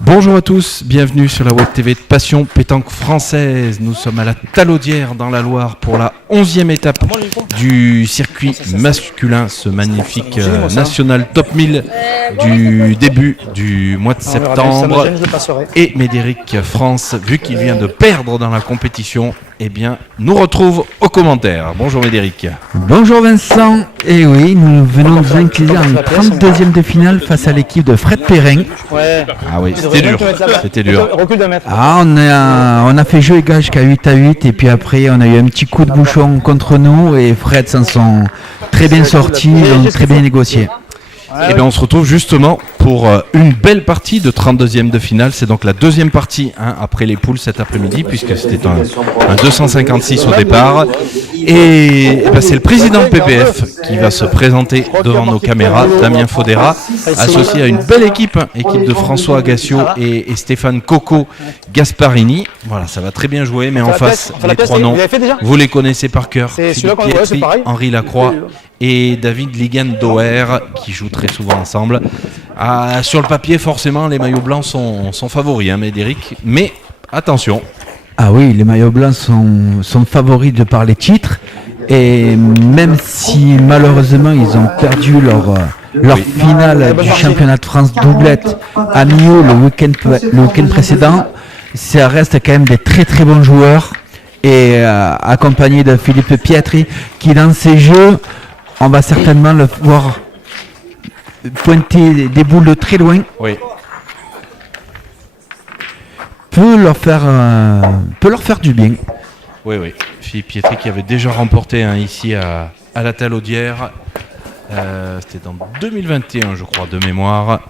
Bonjour à tous, bienvenue sur la Web TV de Passion Pétanque Française. Nous sommes à la Talaudière dans la Loire pour la 11e étape du circuit masculin, ce magnifique national top 1000 du début du mois de septembre. Et Médéric France, vu qu'il vient de perdre dans la compétition, eh bien, nous retrouve aux commentaires. Bonjour Médéric. Bonjour Vincent. Et oui, nous venons de nous incliner en 32e de finale face à l'équipe de Fred Perrin. Ah oui, c'était dur. Ah, on a fait jeu égal jusqu'à 8-8 et puis après on a eu un petit coup de bouchon contre nous et Fred s'en sont très bien sortis, ils ont très bien négocié. Et bien on se retrouve justement pour une belle partie de 32e de finale. C'est donc la deuxième partie après les poules cet après-midi, puisque c'était un 256 au départ. Et ben c'est le président de PPF qui va se présenter devant nos caméras, Damien Fodera, associé à une belle équipe de François Agassio et Stéphane Coco Gasparini. Voilà, ça va très bien jouer, mais en face, les trois noms, vous les connaissez par cœur. Philippe Pietri, Henri Lacroix et David Ligan-Doer, qui jouent très souvent ensemble. Sur le papier, forcément, les maillots blancs sont favoris, Médéric, mais attention. Ah oui, les maillots blancs sont favoris de par les titres, et même si malheureusement ils ont perdu leur finale du championnat de France doublette à Millau le week-end précédent, ça reste quand même des très très bons joueurs, et accompagné de Philippe Pietri, qui dans ses jeux, on va certainement le voir pointer des boules de très loin. Oui. Peut leur faire du bien. Oui. Philippe Pietri qui avait déjà remporté ici à la Talaudière. C'était en 2021, je crois, de mémoire.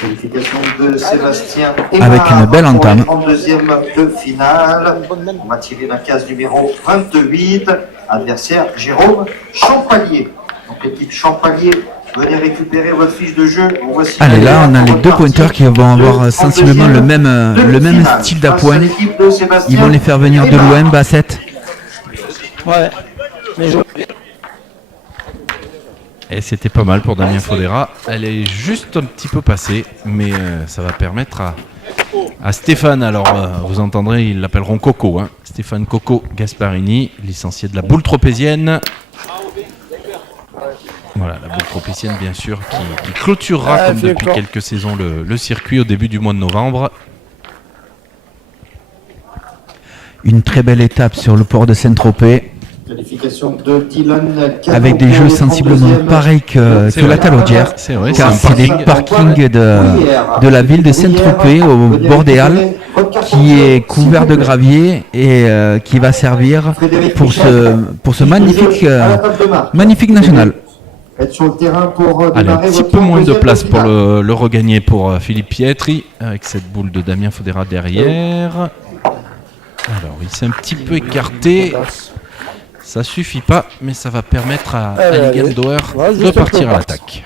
Qualification de Sébastien avec une belle entame. En deuxième de finale, on va tirer la case numéro 28, adversaire Jérôme Champalier. Donc l'équipe Champalier, venez récupérer votre fiche de jeu. Allez, là on a les deux pointeurs qui vont avoir sensiblement le même style d'appoint. Ils vont les faire venir de l'OM, Bassette. Ouais, mais Et c'était pas mal pour Damien Fodera. Elle est juste un petit peu passée, mais ça va permettre à Stéphane, alors vous entendrez, ils l'appelleront Coco, Stéphane Coco Gasparini, licencié de la boule tropézienne. Voilà, la boule tropézienne bien sûr, qui clôturera comme depuis quelques saisons le circuit au début du mois de novembre. Une très belle étape sur le port de Saint-Tropez. De Dylan avec des jeux sensiblement pareils que la Talaudière, car c'est des parkings de la ville de Saint-Tropez au bord des Halles, qui est couvert de gravier et qui va servir pour ce magnifique national. Allez, un petit peu moins de place pour le regagner pour Philippe Pietri, avec cette boule de Damien Fodera derrière. Alors, il s'est un petit peu écarté. Ça suffit pas, mais ça va permettre à Ligan-Doer de partir à l'attaque.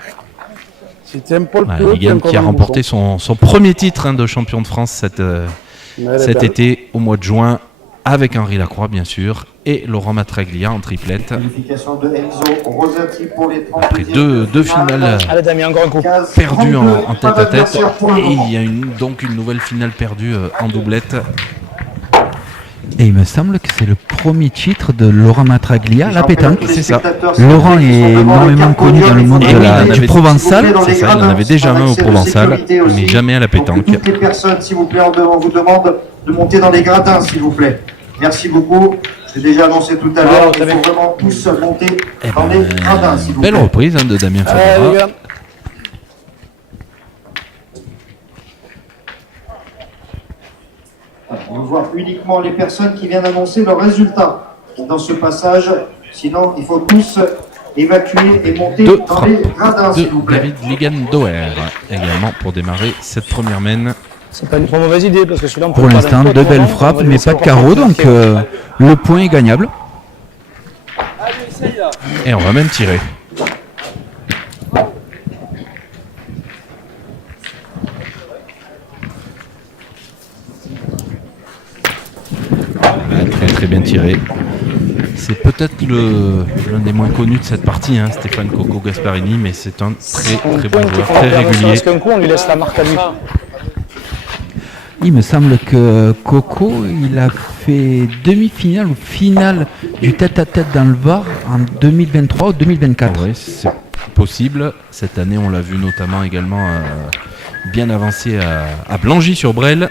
Voilà, Ligan qui a remporté son premier titre de champion de France cet été, au mois de juin, avec Henri Lacroix, bien sûr, et Laurent Matraglia en triplette. Après deux finales perdues en tête-à-tête, et il y a donc une nouvelle finale perdue en doublette. Et il me semble que c'est le premier titre de Laurent Matraglia à la pétanque. C'est ça. Laurent est énormément connu dans le monde du Provençal. C'est ça, il en avait déjà un au Provençal, mais jamais à la pétanque. Toutes les personnes, s'il vous plaît, on vous demande de monter dans les gradins, s'il vous plaît. Merci beaucoup. Je l'ai déjà annoncé tout à l'heure. Il faut vraiment tous monter dans les gradins, s'il vous plaît. Belle reprise de Damien Fodera. On voit uniquement les personnes qui viennent annoncer leurs résultats dans ce passage. Sinon, il faut tous évacuer et monter dans les gradins, s'il vous plaît. David Ligan-Doer également pour démarrer cette première mène. c'est pas une trop mauvaise idée parce que celui-là, Pour l'instant, deux belles frappes, mais pas de carreau, donc le point est gagnable. Et on va même tirer. Très très bien tiré. C'est peut-être l'un des moins connus de cette partie, hein, Stéphane Coco Gasparini, mais c'est un très très bon joueur, très régulier. Est-ce qu'un coup, on lui laisse la marque à lui? Il me semble que Coco, il a fait demi-finale ou finale du tête-à-tête dans le Var en 2023 ou 2024. Oui, c'est possible. Cette année, on l'a vu notamment également bien avancé à Blangy-sur-Brel.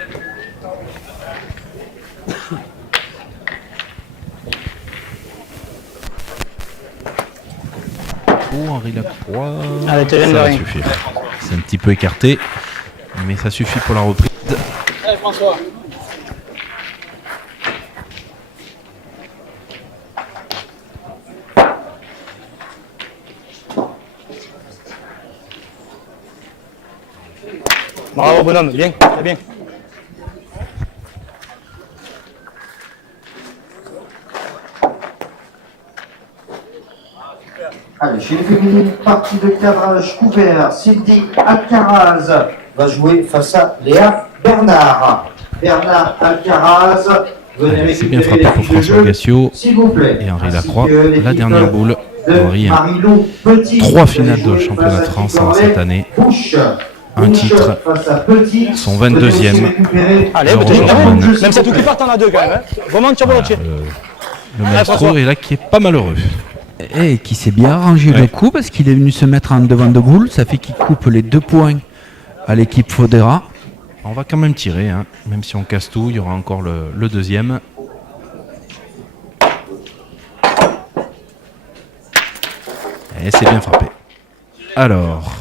Oh, Henri Lacroix. Allez, t'es Ça de va rien. suffire. C'est un petit peu écarté, mais ça suffit pour la reprise. Allez, François. Bravo, bonhomme, bien, très bien. Allez, chez les féminines, partie de cadrage couvert. Cindy Alcaraz va jouer face à Léa Bernard. Bernard Alcaraz, venez Allez, c'est bien récupérer frappé les pour fiches de François jeu, Gassio s'il vous plaît. et Henri Ainsi Lacroix. que l'équipe La dernière boule. de Henri, hein. Marie-Lou Petit. 3 finales de Jouer championnat face de à France Picornet. cette année. Bouche. Un Bouche titre. face à Petit. Son Venez 22e. aussi récupérer Allez, Laurent t'es Jordan. génial. Même si tout qui part, t'en as deux quand même. Hein. Vraiment, tire volontiers. Le maestro est là qui est pas malheureux. Et qui s'est bien arrangé Ouais. le coup parce qu'il est venu se mettre en devant de boule. Ça fait qu'il coupe les 2 points à l'équipe Fodera. On va quand même tirer, hein. Même si on casse tout, il y aura encore le deuxième. Et c'est bien frappé. Alors,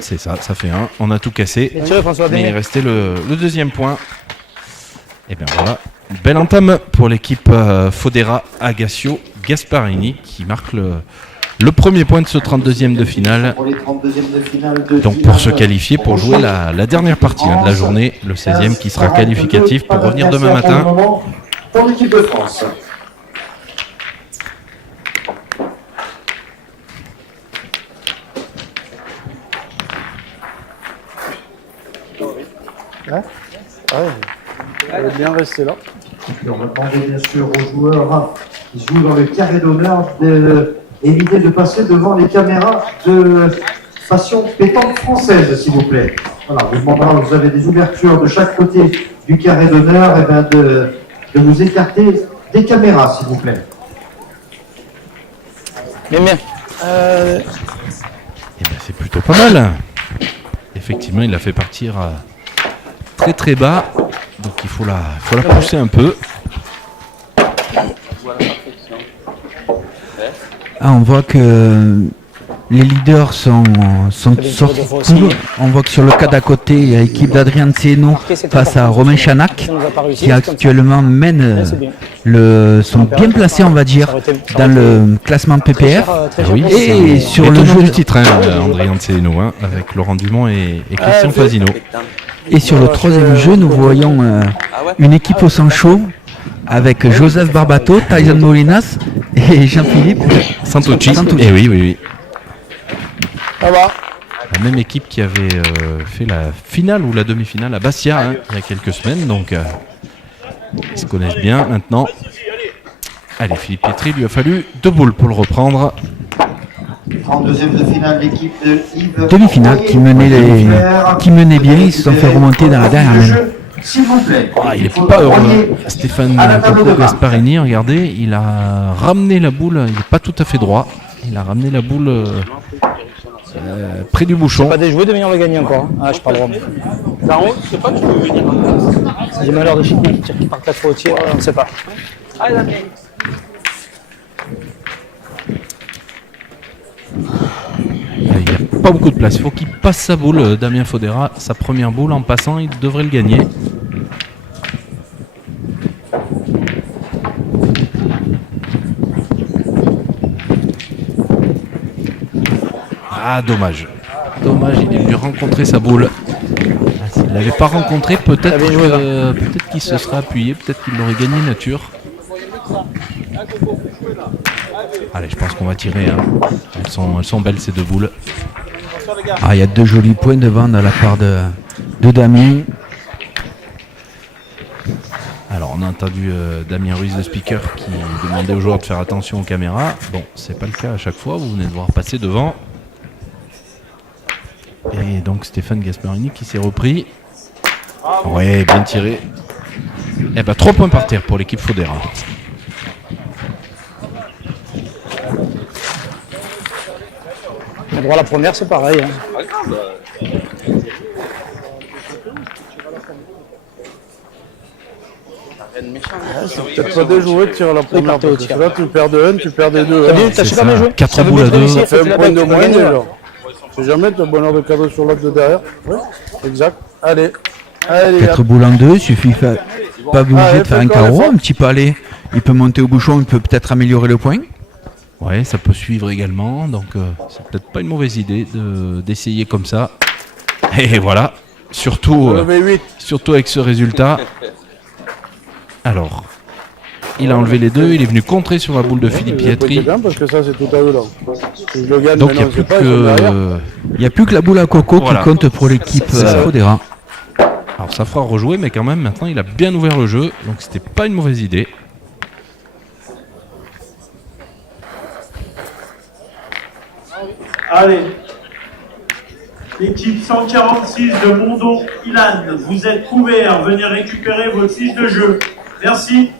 c'est ça, ça fait 1. On a tout cassé. Bien tiré, François, Mais il bien. restait le deuxième point. Et bien voilà, une belle entame pour l'équipe Fodera Agassio Gasparini qui marque le premier point de ce 32e de finale. Pour les 32e de finale de Donc pour se qualifier, pour jouer la dernière partie de la journée, le 16e qui sera qualificatif pour revenir demain matin. Pour l'équipe de France. Elle est bien restée là. Et on va demander bien sûr aux joueurs qui jouent dans le carré d'honneur d'éviter de passer devant les caméras de Passion Pétanque Française, s'il vous plaît. Voilà, vous demandera, vous avez des ouvertures de chaque côté du carré d'honneur, et bien de vous écarter des caméras, s'il vous plaît. Bien, bien. Et bien c'est plutôt pas mal. Effectivement, il l'a fait partir très très bas. Donc il faut la pousser un peu. Ah, on voit que les leaders sont sortis. On voit que sur le cas d'à côté, il y a l'équipe d'Adrien Tseno face à Romain Chanac Ça nous a pas réussi, qui c'est comme ça. actuellement mène C'est bien. sont bien placés, on va dire, dans le classement PPR. Très Ah cher oui, pour c'est Et sur le étonnant jeu du titre, hein, André Anceno, hein, avec Laurent Dumont et Christian Fasino. Et sur le troisième jeu, nous voyons une équipe au sang chaud avec Joseph Barbato, Tyson Molinas et Jean-Philippe Santucci. Santucci. Et oui, oui, oui. Ça va. La même équipe qui avait fait la finale ou la demi-finale à Bastia hein, il y a quelques semaines. Donc ils se connaissent bien maintenant. Allez, Philippe Pietri, lui a fallu 2 boules pour le reprendre. 32e de finale, l'équipe de Yves. Demi-finale qui menait bien, ils se sont fait remonter dans la dernière main. S'il vous plaît. Ah, il est pas heureux. Stéphane Coco Gasparini, regardez, il a ramené la boule, il n'est pas tout à fait droit. Il a ramené la boule près du bouchon. Pas déjoué, demi on va gagner encore. Hein. Ah, je parle vraiment. Là-haut, je sais pas, tu peux venir. C'est du malheur de Chigny qui part 4 fois au tir, on ne sait pas. Il n'y a pas beaucoup de place. Il faut qu'il passe sa boule, Damien Fodera. Sa première boule, en passant, il devrait le gagner. Ah, dommage. Dommage, il est venu rencontrer sa boule. Ah, s'il ne l'avait pas rencontré, peut-être qu'il se serait appuyé, peut-être qu'il l'aurait gagné nature. Allez, je pense qu'on va tirer. Hein. Elles sont belles ces 2 boules. Ah, il y a 2 jolis points devant de la part de Damien. Alors, on a entendu Damien Ruiz, le speaker, qui demandait aux joueurs de faire attention aux caméras. Bon, c'est pas le cas à chaque fois. Vous venez de voir passer devant. Et donc Stéphane Gasparini qui s'est repris. Ouais, bien tiré. Eh ben 3 points par terre pour l'équipe Fodera. Le droit à la première, c'est pareil. Hein. C'est peut-être pas déjoué de tirer la première. Écarté au Parce que tir. là, tu perds de 1, tu perds des 2. T'as dit, t'as C'est super bien ça, joué. 4 Ça veut boules à dire 2. réussir, Ça fait la un point balle, de tu vas moins gagner, déjà. alors. Si jamais tu as bonheur de cadeau sur l'autre de derrière. Oui, exact. Allez. Allez, 4 boules en 2, il suffit pas obligé Allez, de faire fais un encore carreau, l'effort. un petit palais. Il peut monter au bouchon, il peut peut-être améliorer le point. Ouais, ça peut suivre également. Donc c'est peut-être pas une mauvaise idée d'essayer comme ça. Et voilà. Surtout, levé 8. surtout avec ce résultat. Alors, il a enlevé les deux. Il est venu contrer sur la boule de Philippe Pietri. Parce que ça, c'est tout à eux là. Si je le gagne, Donc il n'y a maintenant, je plus sais pas, ils sont derrière. que... Il n'y a plus que la boule à coco Voilà. qui compte pour l'équipe C'est ça. Fodera. Alors ça fera rejouer, mais quand même maintenant il a bien ouvert le jeu. Donc c'était pas une mauvaise idée. Allez. L'équipe 146 de Mondon, Ilan, vous êtes couverts. Venez récupérer votre fiche de jeu. Merci.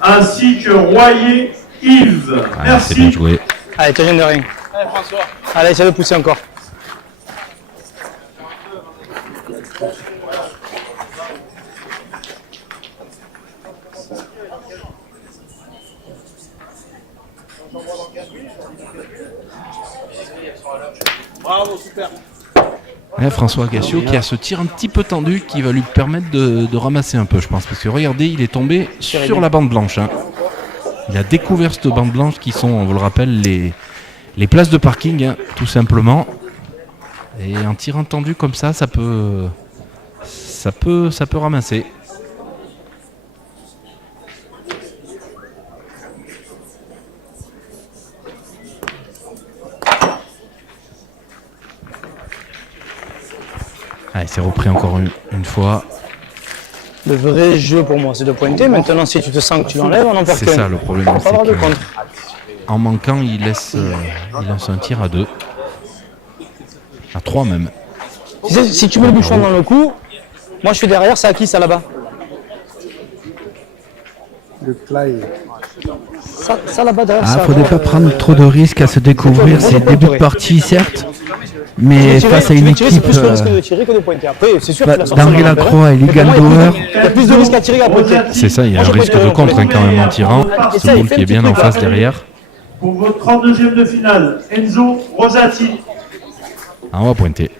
Ainsi que Royer Yves. Ah, c'est bien Merci. joué. Allez, tu viens de rien. Allez, essaie de pousser encore. François Agassio qui a ce tir un petit peu tendu qui va lui permettre de ramasser un peu, je pense. Parce que regardez, il est tombé sur la bande blanche. Hein. Il a découvert cette bande blanche qui sont, on vous le rappelle, les places de parking, hein, tout simplement. Et en tirant tendu comme ça, ça peut ramasser. Allez, c'est repris encore une fois. Le vrai jeu pour moi, c'est de pointer. Maintenant, si tu te sens que tu l'enlèves, on en perd C'est qu'un. ça le problème. On va pas C'est avoir de que contre. en manquant, il laisse un tir à 2. À 3 même. Si tu mets le bouchon dans le cou, moi je suis derrière, c'est à qui ça là-bas? Le Clyde. Ça là-bas derrière, Ah, ça. faudrait pas prendre trop de risques à se découvrir. C'est le début de partie, certes, mais face à une C'est équipe plus de risque de tirer que de pointer. Après, c'est sûr que la sortie d'Henri dans l'intérêt. Lacroix et Mais Ligan pour moi, Bauer. il y a plus de risque à tirer qu'à pointer. C'est ça, il y a Moi, un j'ai risque pas de été contre hein, quand même en tirant. Essaye, Ce boule fais qui un est bien petit en truc, face là. derrière. Pour votre 32e de finale, Enzo Rosati. Ah, on va pointer.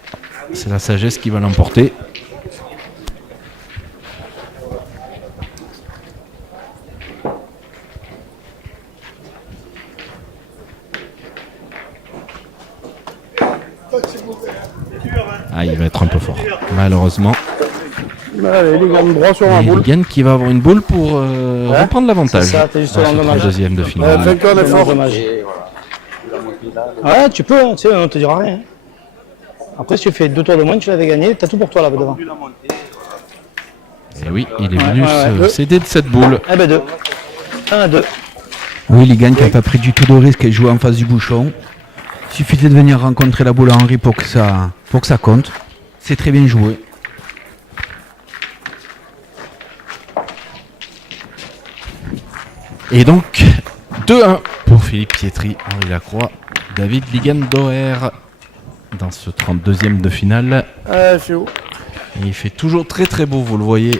C'est la sagesse qui va l'emporter. Ah, il va être un peu fort, malheureusement. Allez, il gagne droit sur un Et boule. Ligan qui va avoir une boule pour reprendre l'avantage. C'est ça, t'es juste dans dans ce le dommage. 32e de finale. Fais qu'un effort. Dommage. Ouais, tu peux, hein, tu sais, on te dira rien. Après, si tu fais 2 tours de moins, tu l'avais gagné, t'as tout pour toi là devant. Et oui, il est venu ouais. céder de cette boule. Eh ben 2. 1 à 2. Oui, Ligan qui n'a pas pris du tout de risque et joué en face du bouchon. Il suffisait de venir rencontrer la boule à Henri pour que ça compte. C'est très bien joué. Et donc, 2-1 pour Philippe Pietri, Henri Lacroix, David Ligan-Doer dans ce 32e de finale. C'est où? Et il fait toujours très très beau, vous le voyez.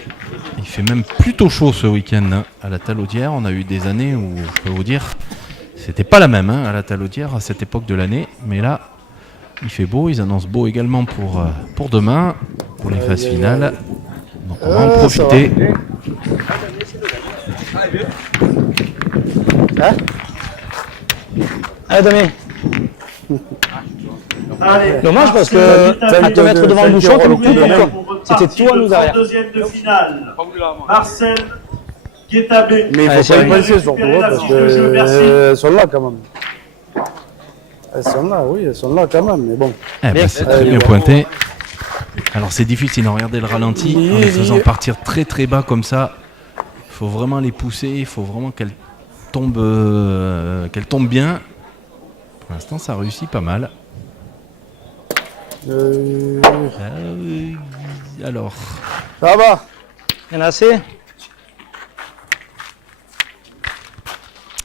Il fait même plutôt chaud ce week-end hein, à la Talaudière. On a eu des années où, je peux vous dire, c'était pas la même hein, à la Talaudière à cette époque de l'année. Mais là, il fait beau. Ils annoncent beau également pour demain, pour les phases finales. Donc on va en profiter. Allez, Damien. Allez, Dommage parce que à te mettre devant le bouchon, t'as loupé pourquoi? C'était toi nous derrière. 32e de finale, Marcel Guettabé. Mais il Allez, faut pas y c'est penser surtout, hein, parce qu'elles sont là quand même. Elles sont là, oui, elles sont là quand même, mais bon. Eh ben, Bien. c'est très bien pointé. Alors c'est difficile, regardez le ralenti, en les faisant partir très très bas comme ça. Il faut vraiment les pousser, il faut vraiment qu'elles tombent bien. Pour l'instant ça réussit pas mal. Alors, Ça va. Il y en a assez.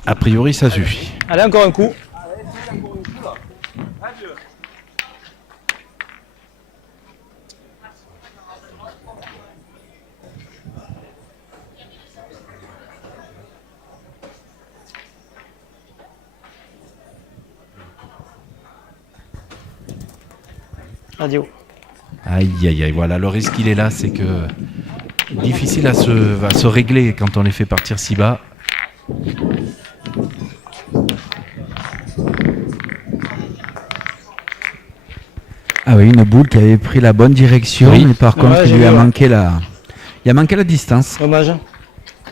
a priori ça suffit. Allez, encore un coup. Adieu. Aïe aïe aïe, voilà, le risque il est là, c'est que difficile à se régler quand on les fait partir si bas. Ah oui, une boule qui avait pris la bonne direction, Oui. mais par contre, Ouais, il j'ai lui a vu, ouais. manqué il a manqué la distance. Dommage.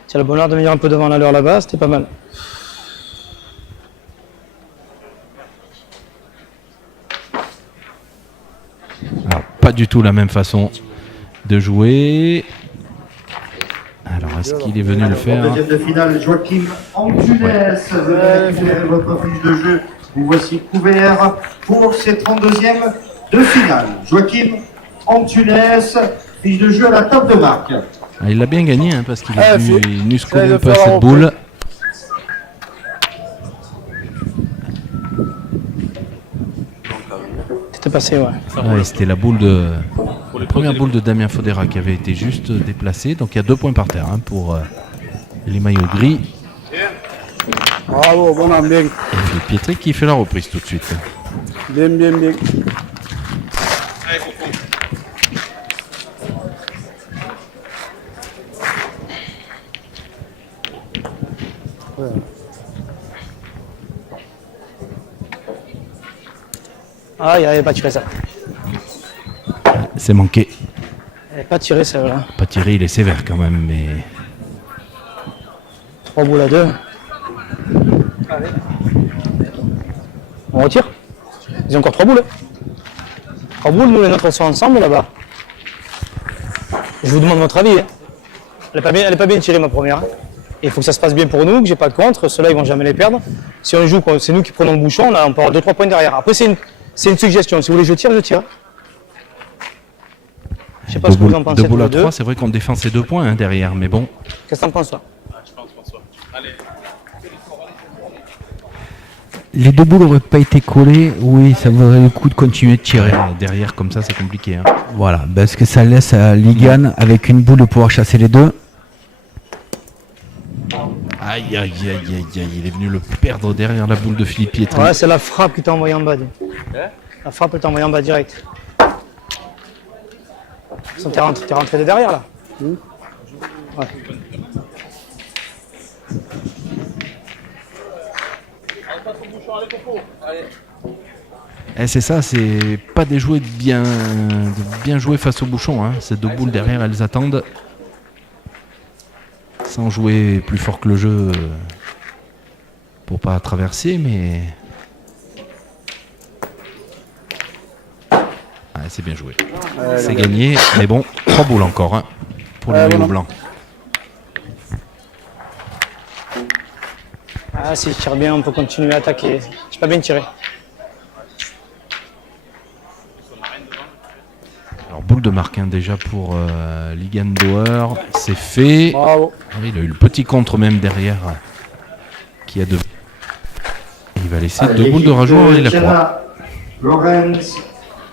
Tu as le bonheur de venir un peu devant la leur là-bas, c'était pas mal. Alors, pas du tout la même façon de jouer. Alors, est-ce qu'il est venu le En faire? deuxième de finale, Joachim Antunes, venez récupérer votre fiche de jeu. Vous voici couvert pour ces 32e de finale. Joachim Antunes, fiche de jeu à la table de marque. Ah, il l'a bien gagné hein, parce qu'il est venu se coller le un peu à faire cette en boule. C'était passé, ouais. Ouais, c'était la première boule de Damien Fodera qui avait été juste déplacée. Donc il y a 2 points par terre hein, pour les maillots gris. Bravo, bon an, bien. Et Philippe Pietri qui fait la reprise tout de suite. Bien, bien, bien. Ah, il n'avait pas tiré ça. C'est manqué. Il n'avait pas tiré celle-là. Pas tiré, il est sévère quand même, mais 3 boules à 2. On retire. Ils ont encore 3 boules. 3 boules, nous les nôtres sont ensemble là-bas. Je vous demande votre avis. Hein. Elle est pas bien tirée ma première. Hein. Et il faut que ça se passe bien pour nous, que j'ai pas de contre. Ceux-là, ils vont jamais les perdre. Si on joue, c'est nous qui prenons le bouchon, là, on peut avoir 2-3 points derrière. Après, c'est une suggestion. Si vous voulez, je tire, je tire. Je sais pas ce que vous en pensez. deux boules à tous les deux. 3, c'est vrai qu'on défend ces 2 points hein, derrière, mais bon. Qu'est-ce que t'en penses, toi? Les 2 boules n'auraient pas été collées, oui, ça vaudrait le coup de continuer de tirer. Derrière, comme ça, c'est compliqué. Hein. Voilà, parce que ça laisse à Ligan avec une boule de pouvoir chasser les 2. Aïe, aïe, aïe, aïe, aïe, il est venu le perdre derrière la boule de Philippe Pietri. Ouais, c'est la frappe qui t'a envoyé en bas. La frappe, elle t'a envoyé en bas direct. T'es rentré de derrière, là. Ouais. Et c'est ça, c'est pas des jouets bien joués face au bouchon. Hein. Ces 2 boules derrière, elles attendent. Sans jouer plus fort que le jeu pour pas traverser, mais c'est bien joué. C'est gagné, mais bon, 3 boules encore hein, pour les maillots blancs. Ah, si je tire bien, on peut continuer à attaquer. J'ai pas bien tiré. Alors boule de marque hein, déjà pour Ligan Bauer, c'est fait. Bravo. Oui, il a eu le petit contre même derrière qui a 2. Il va laisser 2 boules de rajout et la croix. Lorenz,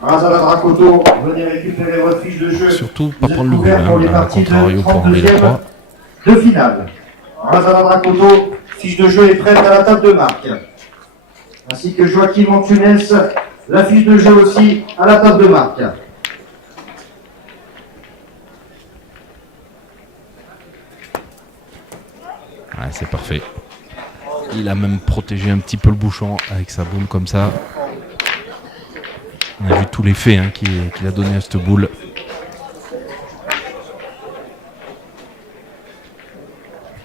Razala Dracoto, venez récupérer votre fiche de jeu. Surtout pas Vous prendre êtes le but, couvert pour les à parties de contrario pour enlever la 32e croix. de finale. Razala Dracoto, fiche de jeu est prête à la table de marque. Ainsi que Joachim Antunes, la fiche de jeu aussi à la table de marque. Ouais, c'est parfait. Il a même protégé un petit peu le bouchon avec sa boule comme ça. On a vu tout l'effet hein, qu'il a donné à cette boule.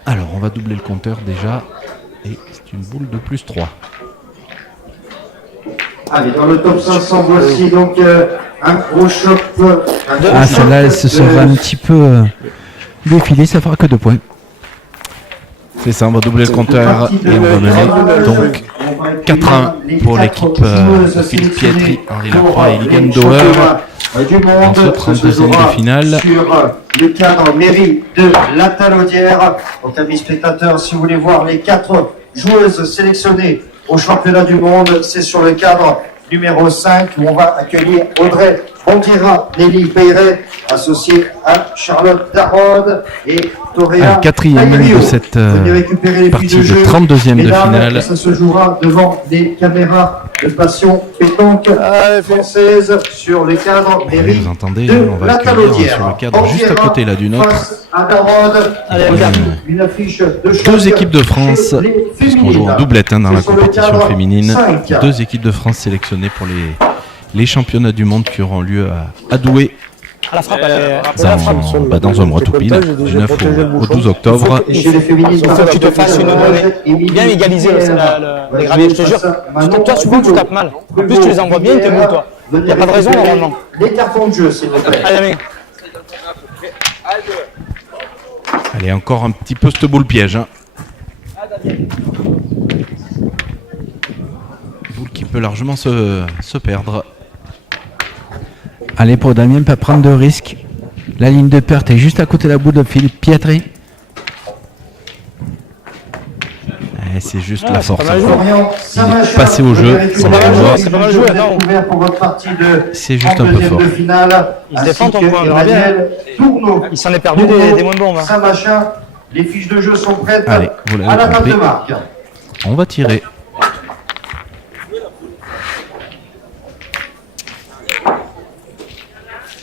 Alors on va doubler le compteur déjà. Et c'est une boule de plus 3. Allez, dans le top 500, voici donc un gros choc Ah, celle-là, elle se sera un petit peu défilée, ça fera que 2 points. C'est ça, on va doubler le compteur et on va mener donc 4-1 pour l'équipe de Philippe Pietri, Henri Lacroix et Ligan Dauer dans ce 32e de finale. Sur le cadre mairie de la Talaudière. Donc, amis spectateurs, si vous voulez voir les 4 joueuses sélectionnées au championnat du monde, c'est sur le cadre numéro 5 où on va accueillir Audrey Bonguera, Nelly Peyret, associée à Charlotte Darod et Toréa. Quatrième de cette partie de 32e de finale. Ça se jouera devant les caméras de Passion Pétanque française sur le cadre mairie Vous entendez, de on va la accueillir Talaudière. sur le cadre juste à côté là du nôtre. Face à Darod, une affiche de choc 2 équipes de France, chez les puisqu'on joue en féminines. doublette dans la C'est sur le compétition cadre féminine. 5. 2 équipes de France sélectionnées pour les championnats du monde qui auront lieu à Douai À la frappe, elle est dans un mois tout pile, du 9 au 12 octobre. Et chez les féminines, Il faut que tu te fasses une donnée bien égalisée les graviers, je te jure. Toi, souvent, tu tapes mal. En plus, tu les envoies bien, t'es bon, toi. Il n'y a pas de raison, normalement. Les cartons de jeu, s'il vous plaît. Allez, mec. Allez, encore un petit peu cette boule piège. Hein. Boule qui peut largement se perdre. Allez, pour Damien, pas prendre de risques. La ligne de perte est juste à côté de la boule de Philippe Pietri. C'est juste la force. Florian Saint-Machin, passé au jeu, vous on avez va voir. C'est pas mal joué, non. découvert pour votre partie de C'est juste un peu 32e fort. de finale. Il se défend, ton point, Emmanuel Tourneau. Il s'en est perdu des moins bons. Hein. Saint-Machin, les fiches de jeu sont prêtes Allez, vous l'avez à la table compris. de marque. On va tirer.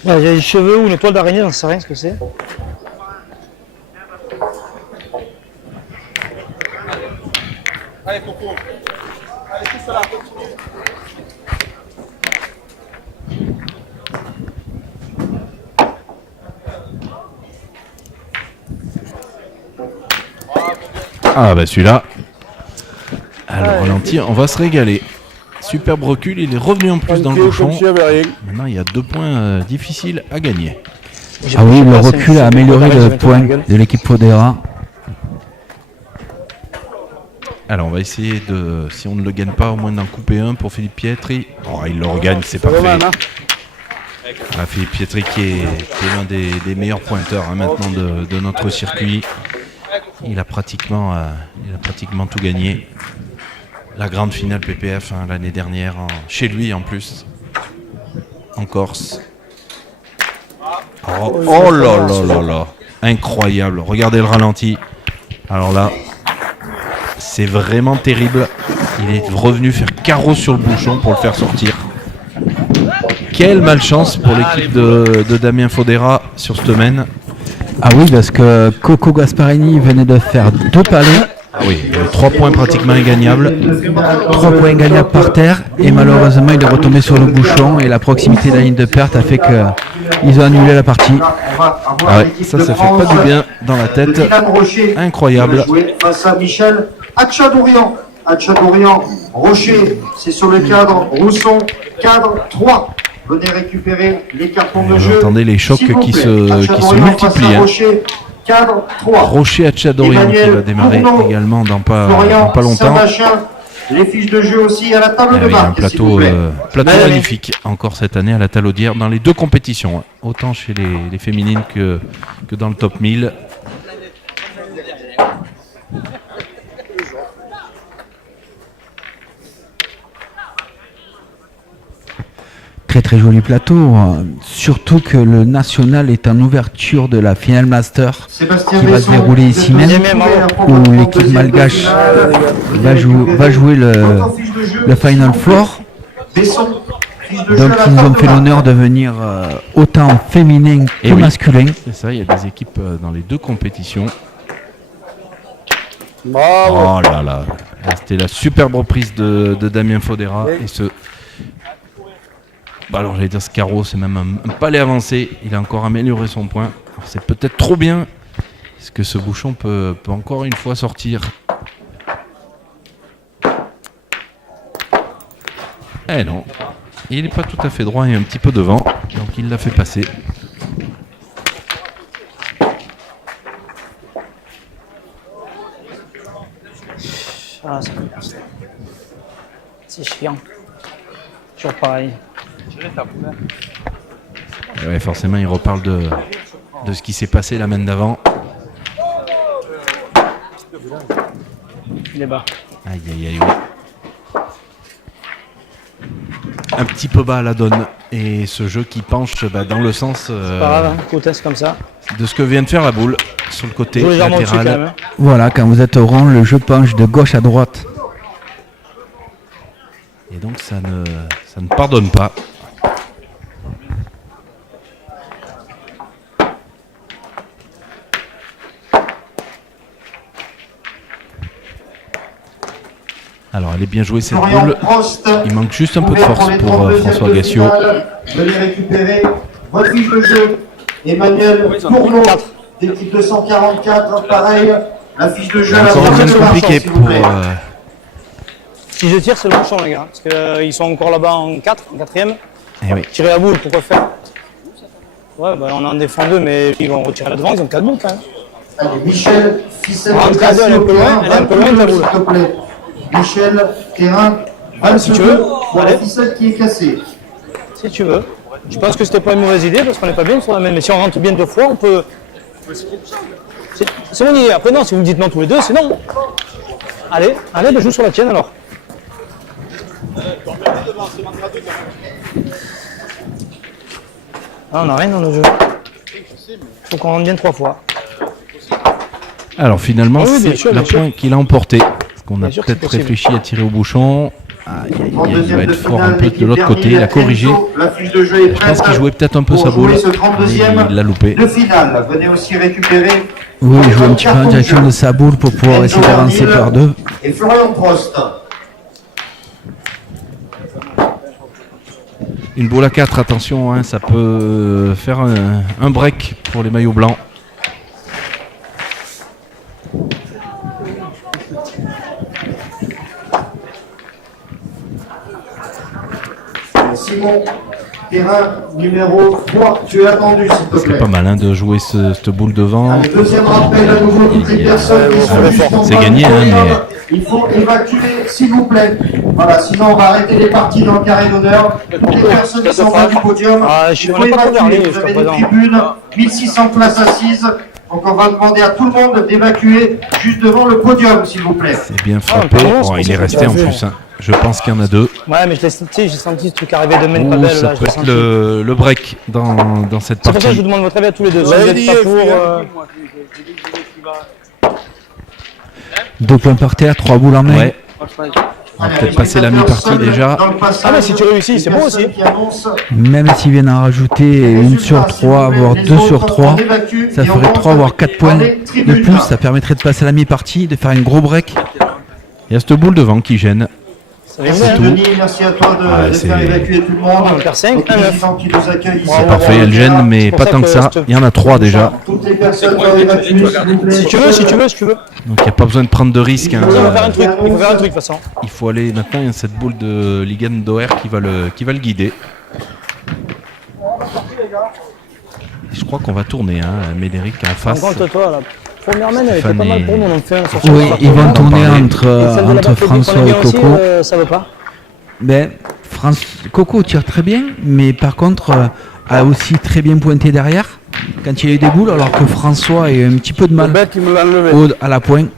Il y a des cheveux ou une toile d'araignée, j'en sais rien ce que c'est. Ah bah celui-là. Alors ralenti, on va se régaler. Superbe recul, il est revenu en plus dans le bouchon. Maintenant il y a 2 points difficiles à gagner. Ah oui, le recul a amélioré le point de l'équipe Fodera. Alors on va essayer de, si on ne le gagne pas, au moins d'en couper un pour Philippe Pietri. Oh, il le regagne, c'est parfait. Ah, Philippe Pietri qui est l'un des meilleurs pointeurs hein, maintenant de notre circuit. Il a pratiquement tout gagné. La grande finale PPF hein, l'année dernière, chez lui en plus, en Corse. Oh là là là là, incroyable. Regardez le ralenti. Alors là, c'est vraiment terrible. Il est revenu faire carreau sur le bouchon pour le faire sortir. Quelle malchance pour l'équipe de Damien Fodera sur cette semaine. Ah oui, parce que Coco Gasparini venait de faire 2 palets. Ah oui, 3 points pratiquement ingagnables. 3 points gagnables par terre. Et malheureusement, il est retombé sur le bouchon. Et la proximité de la ligne de perte a fait qu'ils ont annulé la partie. Ah ouais, ça fait pas du bien dans la tête. Incroyable. Face à Michel Hatchadourian. Hatchadourian, Rocher, c'est sur le cadre. Rousson, cadre 3. Venez récupérer les cartons de Vous jeu. entendez les chocs s'il vous qui plaît. se Hatchadourian face à multiplient. Hein. Rocher, cadre 3. Rocher Hatchadourian qui va démarrer Tourneau, également dans pas longtemps. Saint-Machin, les fiches de jeu aussi à la table Ah de oui, un marque, s'il vous plateau, plaît. magnifique encore cette année à la Talaudière dans les 2 compétitions, hein. Autant chez les féminines que dans le top 1000. Très très joli plateau. Surtout que le national est en ouverture de la finale master Sébastien qui va se Besson, dérouler ici vous êtes même, découvert pour où votre l'équipe 32e malgache finale. va jouer Votre fiche de jeu, le Final s'il vous plaît. Four. Besson, fiche de jeu Donc à la ils table ont de fait marque. l'honneur de venir autant féminin que Et oui. masculin. C'est ça, il y a des équipes dans les 2 compétitions. Bravo. Oh là là, c'était la superbe reprise de Damien Fodera et ce. Bah alors j'allais dire ce carreau, c'est même un palais avancé. Il a encore amélioré son point. Alors, c'est peut-être trop bien. Est-ce que ce bouchon peut encore une fois sortir? Eh non, il n'est pas tout à fait droit et un petit peu devant, donc il l'a fait passer. Ah, c'est chiant. Toujours pareil. Et ouais, forcément, il reparle de ce qui s'est passé la semaine d'avant. Il est bas. Aïe, aïe, aïe, oui. Un petit peu bas à la donne. Et ce jeu qui penche dans le sens Pas grave, hein, coup test comme ça. de ce que vient de faire la boule sur le côté Joue légèrement au-dessus quand même. latéral. Hein. Voilà, quand vous êtes au rond, le jeu penche de gauche à droite. Et donc ça ne pardonne pas. Alors elle est bien jouée cette Florian boule. Prost, Il manque juste un peu de ouvert force les pour 32e François de Gassiot. finale. Venez récupérer votre fiche de jeu. Emmanuel Tourneau, d'équipe 244, pareil. La fiche de jeu à la Encore première bien compliqué marchand, s'il vous pour... plaît. Si je tire, c'est le bouchon, les gars. Parce qu'ils sont encore là-bas en 4, en 4ème. Eh oui. Tirer la boule, pourquoi faire? Ouais, bah, on en défend 2, mais ils vont retirer là devant, ils ont 4 boules quand même. Allez, Michel, Ficelle, Rentre à deux, elle est un peu loin, elle est un peu loin de la boule. s'il te plaît. Michel, terrain, Si tu veux, pour la allez. ficelle qui est cassée. Si tu veux. Je pense que c'était pas une mauvaise idée parce qu'on n'est pas bien sur la même. Mais si on rentre bien 2 fois, on peut. C'est mon idée. Après, non, si vous me dites non tous les deux, c'est non. Allez, allez, bah, joue sur la tienne alors. Ah, on n'a rien dans nos jeux. Faut qu'on rentre bien 3 fois. Alors finalement, Ah oui, bien c'est sûr, la bien sûr. point qu'il a emporté. Parce qu'on a Bien sûr que c'est peut-être possible. réfléchi à tirer au bouchon. Aïe, aïe, aïe, il va 32e être de fort un finale, peu de l'autre côté. Il a corrigé. La fiche de jeu est Je pense prête qu'il jouait peut-être un peu pour sa boule. jouer ce Mais 32e il l'a loupé. de finale. Venez aussi récupérer Oui, il joue un petit peu en direction de sa boule pour pouvoir essayer d'avancer par deux. et Florian Prost. Une boule à 4, attention, hein, ça peut faire un break pour les maillots blancs. Simon, terrain numéro 3, tu es attendu s'il te C'est plaît. pas mal hein, de jouer cette boule devant. Allez, deuxième rappel à nouveau, toutes les personnes qui sont juste en C'est bas gagné, du hein, podium, mais- il faut évacuer s'il vous plaît. Voilà, sinon on va arrêter les parties dans le carré d'honneur. Toutes les personnes qui sont en bas du podium, Ah, il on faut n'a pas trop évacuer. regardé Vous avez jusqu'à des présent. tribunes, 1600 places assises. Donc on va demander à tout le monde d'évacuer juste devant le podium s'il vous plaît. C'est bien frappé. pardon, Bon, c'est il est pour ça resté que en tu l'as plus. Hein. Je pense qu'il y en a deux. Ouais, mais je l'ai senti, j'ai senti ce truc arriver de main pas Ouh, belle. ça Là, je peut l'ai être senti. le break dans cette C'est pour ça que je partie. vous demande votre avis à tous les deux. Si Ouais, vous n'êtes il pas est pour. Deux points par terre, 3 boules en main. Ouais. On va peut-être passer la mi-partie déjà. Ah, mais si tu réussis, c'est bon aussi. Même s'ils viennent en rajouter 1 sur 3, voire 2 sur 3, ça ferait 3 voire 4 points de plus. Ça permettrait de passer à la mi-partie, de faire une gros break. Il y a cette boule devant qui gêne. Ça vient Merci bien. tout. Denis, merci à toi de c'est- faire évacuer tout le monde. On perd 5, Donc, 1, les 9. gens qui nous accueillent ici. C'est parfait, elle gêne, mais pour pas ça tant que que ça. je te- Il y en a 3 déjà. Toutes les personnes doivent évacuer s'il vous plaît. Si tu veux, si tu veux, si tu veux. Donc il n'y a pas besoin de prendre de risques. Hein. On va faire un truc, il faut faire un truc de toute façon. Il faut aller maintenant, il y a cette boule de Ligan Doer qui va le guider. Et je crois qu'on va tourner, hein, Médéric en face. Rencontre-toi, la première main, elle était pas Stéphane mal et- pour nous, on en fait un sur Oui, chaque ils vont partie. tourner parler. entre, Celle de la entre Bafouille, qu'on François aime et bien aussi, Coco. ça veut pas. Ben, Coco tire très bien, mais par contre a aussi très bien pointé derrière quand il y a eu des boules, alors que François a eu un petit peu de Le mal bec, il me l'a enlevé. à la pointe.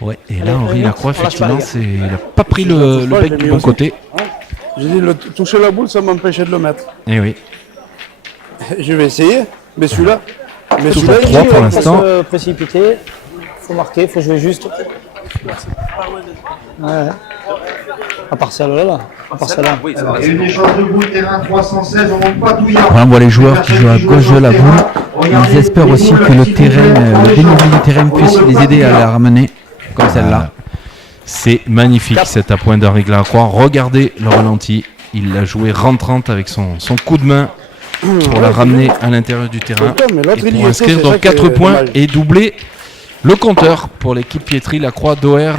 Ouais, et là Henri Lacroix, on lâche pas, effectivement, les gars. il n'a pas pris le bec du bon côté. J'ai dit, toucher la boule, ça m'empêchait de le mettre. Eh oui. Je vais essayer, mais celui-là, Toujours 3 pour l'instant. Faut se précipiter, faut marquer, faut jouer juste. Ouais. À part celle-là, là. À part celle-là. Et une échange de boules, terrain 316, on monte pas douillant. Voilà, on voit les joueurs qui jouent à gauche de la boule. Ils espèrent aussi que le terrain, le dénivelé du terrain puisse les aider à la ramener, comme celle-là. C'est magnifique cet appoint d'Henri Lacroix. Regardez le ralenti. Il l'a joué rentrante avec son coup de main pour la ramener à l'intérieur du terrain. Mais l'autre, Et il y pour était, inscrire c'est donc ça qui est 4 points dommage. et doubler le compteur pour l'équipe Pietri Lacroix Doer.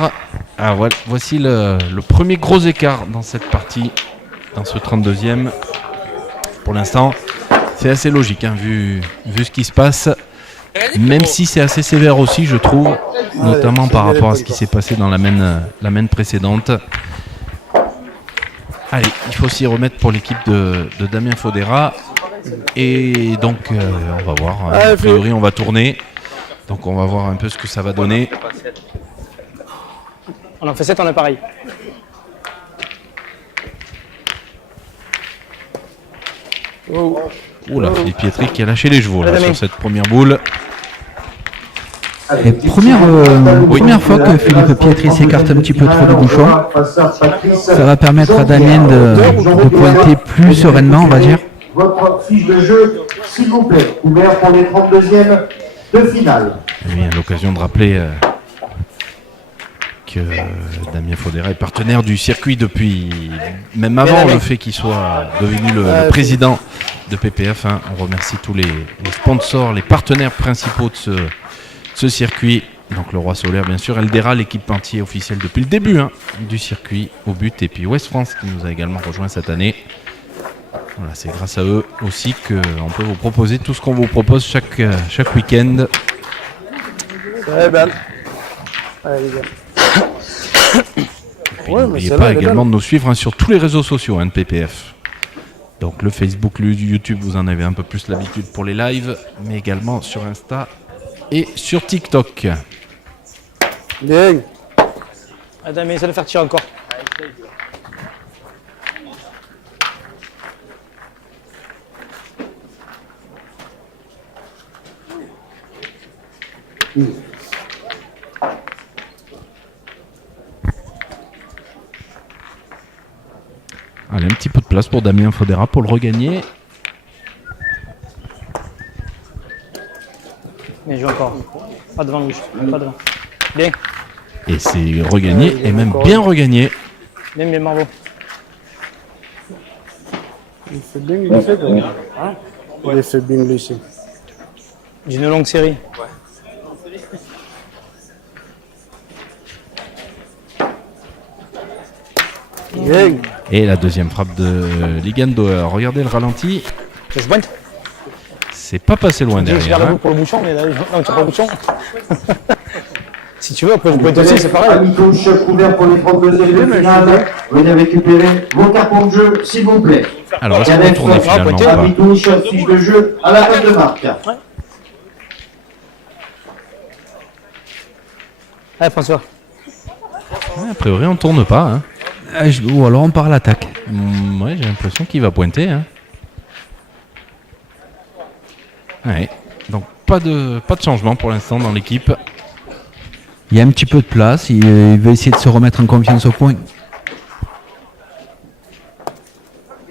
Ah, voilà, voici le premier gros écart dans cette partie, dans ce 32e. Pour l'instant, c'est assez logique, hein, vu ce qui se passe. même si c'est assez sévère aussi, je trouve, notamment par rapport à ce qui s'est passé dans la main précédente. Allez, il faut s'y remettre pour l'équipe de Damien Fodera. Et donc, on va voir. A priori, on va tourner. Donc, on va voir un peu ce que ça va donner. On en fait 7, on est pareil. Oula, Philippe Pietri qui a lâché les chevaux là, sur cette première boule. Et première fois que Philippe Pietri s'écarte un petit peu trop du bouchon. Ça va permettre à Damien de pointer plus sereinement, on va dire. Votre fiche de jeu, s'il vous plaît, ouvert pour les 32e de finale. Oui, à l'occasion de rappeler que Damien Fodera est partenaire du circuit depuis, même avant le fait qu'il soit devenu le président de PPF. Hein. On remercie tous les sponsors, les partenaires principaux de ce circuit. Donc le Roi Solaire, bien sûr, Eldera, l'équipementier officiel depuis le début du circuit au but. Et puis West France qui nous a également rejoint cette année. Voilà, c'est grâce à eux aussi qu'on peut vous proposer tout ce qu'on vous propose chaque week-end. Très belle. Allez, les gars. Et n'oubliez pas également de nous suivre sur tous les réseaux sociaux de PPF. Donc le Facebook, le YouTube, vous en avez un peu plus l'habitude pour les lives, mais également sur Insta et sur TikTok. Bien. Attends, mais ça va faire tirer encore. Allez, un petit peu de place pour Damien Fodera pour le regagner. Mais je joue encore. Pas devant, Louis. Pas devant. Bien. Et c'est regagné, et même bien regagné. Bien, bravo. Il fait bien glisser, toi. Hein? Il fait bien glisser. J'ai une longue série. Bien. Et la deuxième frappe de Ligando. Regardez le ralenti. Je pointe. C'est pas passé loin Je derrière. garde la boule pour le bouchon, mais là, non, tu n'as pas le bouchon. Si tu veux, après je pointe aussi, c'est pareil. Ami-touche couvert pour les 32e de finale. Venez récupérer vos cartons de jeu, s'il vous plaît. Alors, est-ce qu'on va tourner finalement ou pas? Ami-touche, fiche de jeu à la table de marque. Allez, François. Ouais, a priori, on tourne pas. Ou alors on part à l'attaque. Ouais, j'ai l'impression qu'il va pointer. Ouais. Donc pas de changement pour l'instant dans l'équipe. Il y a un petit peu de place, il veut essayer de se remettre en confiance au point.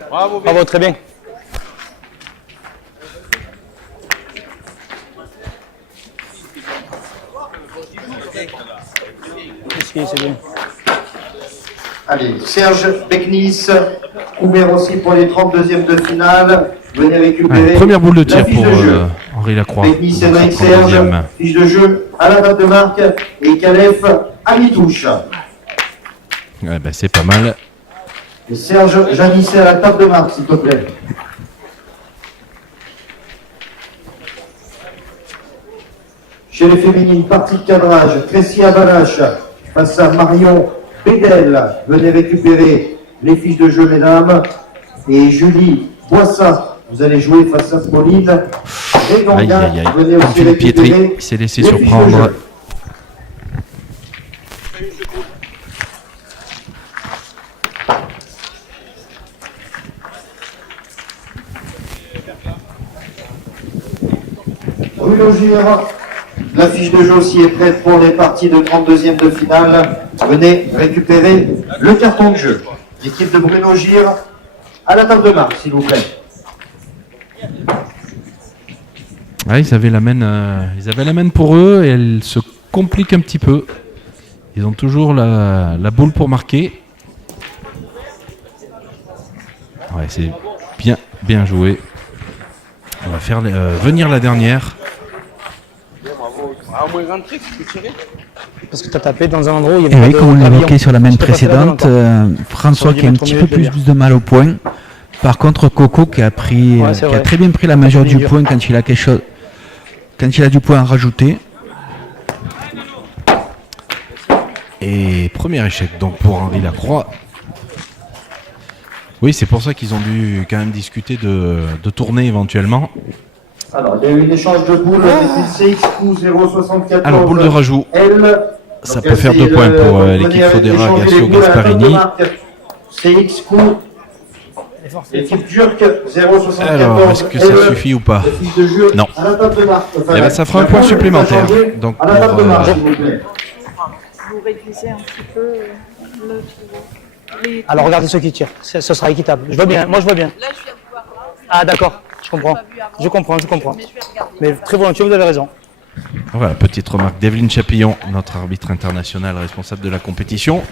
Bravo, très bien. C'est bien. Allez, Serge Beknis, ouvert aussi pour les 32e de finale. Venez récupérer. Première boule de tir la fiche pour de jeu. Henri Lacroix. Beknis, Dans Cédric cette Serge, deuxième. fiche de jeu à la table de marque. Et Calef Amitouche. Ouais, ben, c'est pas mal. Et Serge Janisset à la table de marque, s'il te plaît. Chez les féminines, partie de cadrage, Tracy Abalache face à Marion Bédel. Venez récupérer les fiches de jeu, mesdames. Et Julie Boissa, vous allez jouer face à Pauline. Aïe, aïe, aïe. Venez aussi Philippe Pietri récupérer s'est laissé les fiches de surprendre. jeu. Bruno Gire, la fiche de jeu aussi est prête pour les parties de 32e de finale. Venez récupérer le carton de jeu. L'équipe de Bruno Gire à la table de marque, s'il vous plaît. Ouais, ils avaient la main pour eux et elle se complique un petit peu. Ils ont toujours la boule pour marquer. Ouais, c'est bien joué. On va faire venir la dernière. Parce que tu as tapé dans un endroit où il y Et avait oui, pas comme on de l'évoquait pavillon. sur la main Je t'ai pas fait la balle précédente, encore. François qui a un petit peu plus de mal au point. Par contre, Coco qui a Ouais, c'est vrai. très bien pris la mesure Il est du dur. point quand il a quelque chose quand il a du point à rajouter. Et premier échec donc pour Henri Lacroix. Oui, c'est pour ça qu'ils ont dû quand même discuter de tourner éventuellement. Alors, il y a eu une échange de boules depuis CXQ 074. Alors, boule de rajout. L. Ça peut faire 2 points pour l'équipe Fodera Gassio-Gasparini. CXQ, l'équipe turque 074. Alors, est-ce que ça suffit ou pas? Non. Eh ben, ça fera un point supplémentaire. Donc, pour, Vous réduisez un petit peu les... Alors regardez ceux qui tirent, ce sera équitable. Je vois bien, moi je vois bien. Là, je viens de voir. Ah d'accord, je comprends. Je comprends. Mais je vais regarder. Mais très volontiers, vous avez raison. voilà, petite remarque d'Evelyne Chapillon, notre arbitre international responsable de la compétition.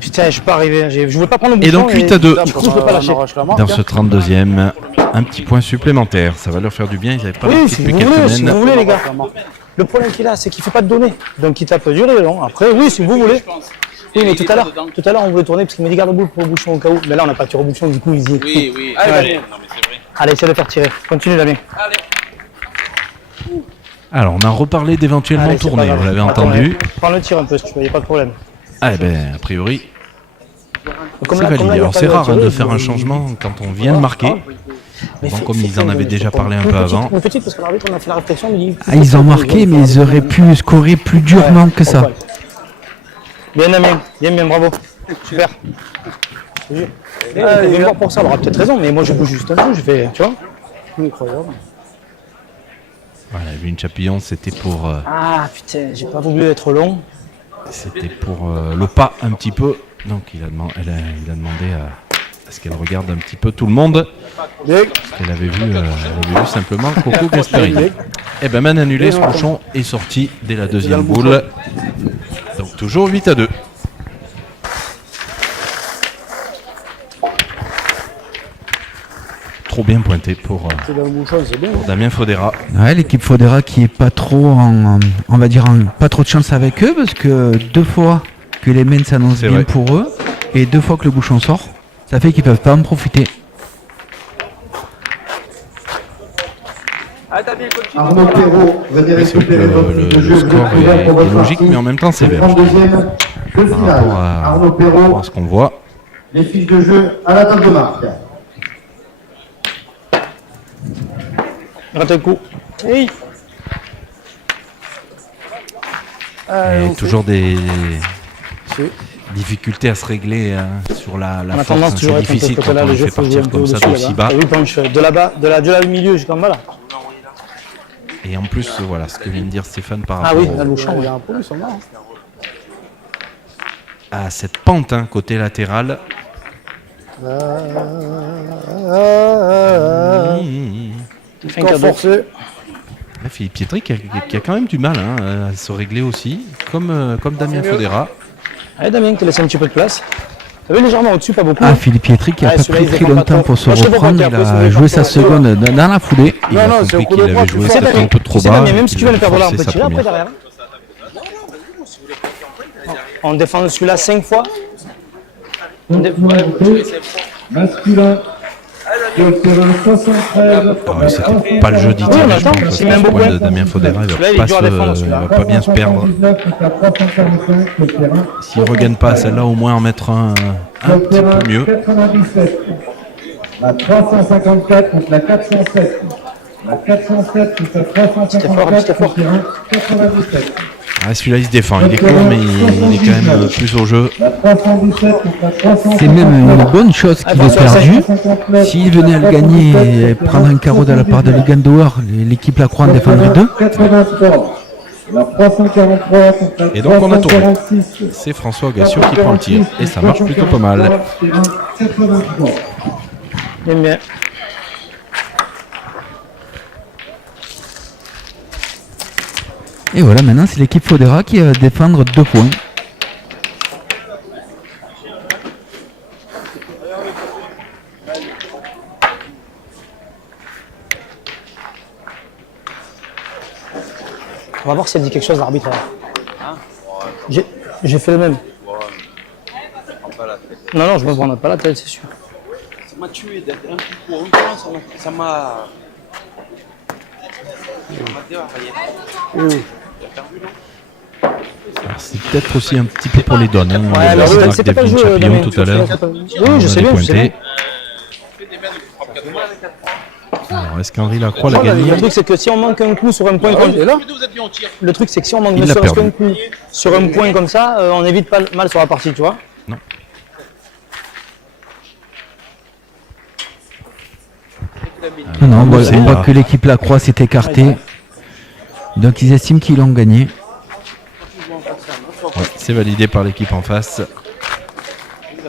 Putain, je suis pas arrivé, je voulais pas prendre le bouchon. Et donc 8 à 2 Du coup, je peux pas lâcher. dans ce 32e. Un petit point supplémentaire, ça va leur faire du bien, ils n'avaient pas Oui, marqué si depuis vous quelques voulez, si semaines. vous voulez les gars. Le problème qu'il a, c'est qu'il fait pas de données. Donc il tape dur et long. Après, oui, si vous voulez. Oui, mais tout à l'heure, on voulait tourner parce qu'il m'a dit garde boule pour le bouchon au cas où. Mais là, on n'a pas tiré au bouchon, du coup, il dit. Oui, oui. Allez, Non, mais c'est vrai. allez, essaie de faire tirer. Continue, Damien. Alors, on a reparlé d'éventuellement Allez, c'est pas tourner, grave. vous l'avez Attends, entendu. Prends le tir un peu si tu veux, il n'y a pas de problème. Ah, ben, a priori, Comme c'est là, validé. il y a Alors, pas c'est de rare tirer, de faire vous- un changement quand on vient de marquer. Mais Bon, fais- comme fais- ils en fais- avaient déjà parlé un une peu petite- avant. Une petite, parce que l'arbitre, on a fait la réflexion, il dit. Ah, ils ont marqué, mais ils auraient pu scorer plus durement que ça. Bien, Damien, bien, bravo. Super. Je te jure. Il est mort pour ça, il aura peut-être raison, mais moi je bouge juste un peu, je fais, tu vois. Incroyable. Voilà, Evelyne Chapillon, c'était pour, Ah putain, j'ai pas voulu être long. le pas un petit peu. Donc, il a demandé à ce qu'elle regarde un petit peu tout le monde. Bien. Parce qu'elle avait vu simplement Coco Gasparini. Et ben, man annulé, ce bouchon est sorti dès la deuxième boule. Donc, toujours 8 à 2. Trop bien pointé pour C'est dans le bouchon, c'est bien. Damien Fodera. Ouais, l'équipe Fodera qui est pas trop on va dire pas trop de chance avec eux parce que 2 fois que les mains s'annoncent C'est bien vrai. pour eux et 2 fois que le bouchon sort, ça fait qu'ils peuvent pas en profiter. Arnaud Perrault, venez Oui, c'est vrai que récupérer votre fil de le jeu. Vous score êtes ouvert pour est votre logique, partie. mais en même temps sévère. 32e de Par finale. rapport Arnaud à Perrault, ce qu'on voit. les fiches de jeu à la table de marque. Rate le coup. Hey. Et toujours des C'est- difficultés à se régler sur la On a force. tendance hein. toujours à C'est être un peu difficile de quand côté là, on le les jeu fait faut jouer partir un peu comme ça au-dessus d'aussi là-bas. bas. Oui, penche de là-bas, de la du milieu jusqu'en bas là. Et en plus, voilà ce que vient de dire Stéphane par Ah rapport oui, là, le bouchon, Il oui. y a un peu, ils sont là. à cette pente côté latéral. Il fait un Encore cadeau. forcé. Là, Philippe Pietri qui a quand même du mal à se régler aussi, comme Damien Fodera. Allez Damien, te laisse un petit peu de place. Tu vu légèrement au-dessus, pas beaucoup. Ah, Philippe Pietri qui a Ouais, pas celui-là, il pris défend pas longtemps trop. pour se Moi, je sais pas reprendre, pourquoi, il après, a c'est joué des sa fois, seconde dans la foulée. Il Non, a non, c'est compris au coup qu'il de bras, avait tu joué fais cette ça, un peu trop Tu sais, bas. Damien, et même si tu qu'il veux le avait perdre là, on forcé peut sa tirer après première. derrière. On défend celui-là 5 fois. Masculin. Sur le terrain 73. Ah ouais, c'était pas le jeu Oui, d'Italie, on je attend, pense, parce c'est que même ce beau point point. de Damien Fodera, il Celui-là, il est va dur à défendre, celui-là. pas bien se perdre. 379 jusqu'à 345 le terrain. S'il ne regagne pas celle-là, au moins en mettre un Le petit terrain peu mieux. 97. La 354 contre la 407. La 407 contre la 354 fort. le terrain 97. Ah, celui-là, il se défend. Il est court, mais il est quand même plus au jeu. La 317 contre la 359. C'est même une bonne chose qu'il ait perdu. 359, S'il venait à le gagner et prendre un carreau de la part de Ligandouar, l'équipe Lacroix en défendrait 2. 83. La 343 contre la Et donc, on a tourné. 346. C'est François Gassio qui prend le tir. Et ça marche plutôt pas mal. Terrain 83. Bien, bien. Et voilà, maintenant c'est l'équipe Fodera qui va défendre 2 points. On va voir si elle dit quelque chose l'arbitre. J'ai fait le même. Non, non, je me prends pas la tête, c'est sûr. Ça m'a tué d'être un coup pour un point, ça m'a. Alors, c'est peut-être aussi un petit peu pour les donnes. Hein. Ouais, On a mais vu c'était pas David le jeu, Chapillon Damien. tout à l'heure. Oui, je sais bien, je sais bien. Alors, est-ce qu'Henri Lacroix l'a Le gagné? truc, c'est que si on manque un coup sur un point comme le truc, c'est que si on manque Il ne l'a serait-ce qu'un perdu. coup sur un point comme ça, on évite pas mal sur la partie, tu vois. Non, on c'est voit là. que l'équipe Lacroix s'est écartée. Donc ils estiment qu'ils l'ont gagné. Ouais, c'est validé par l'équipe en face. Il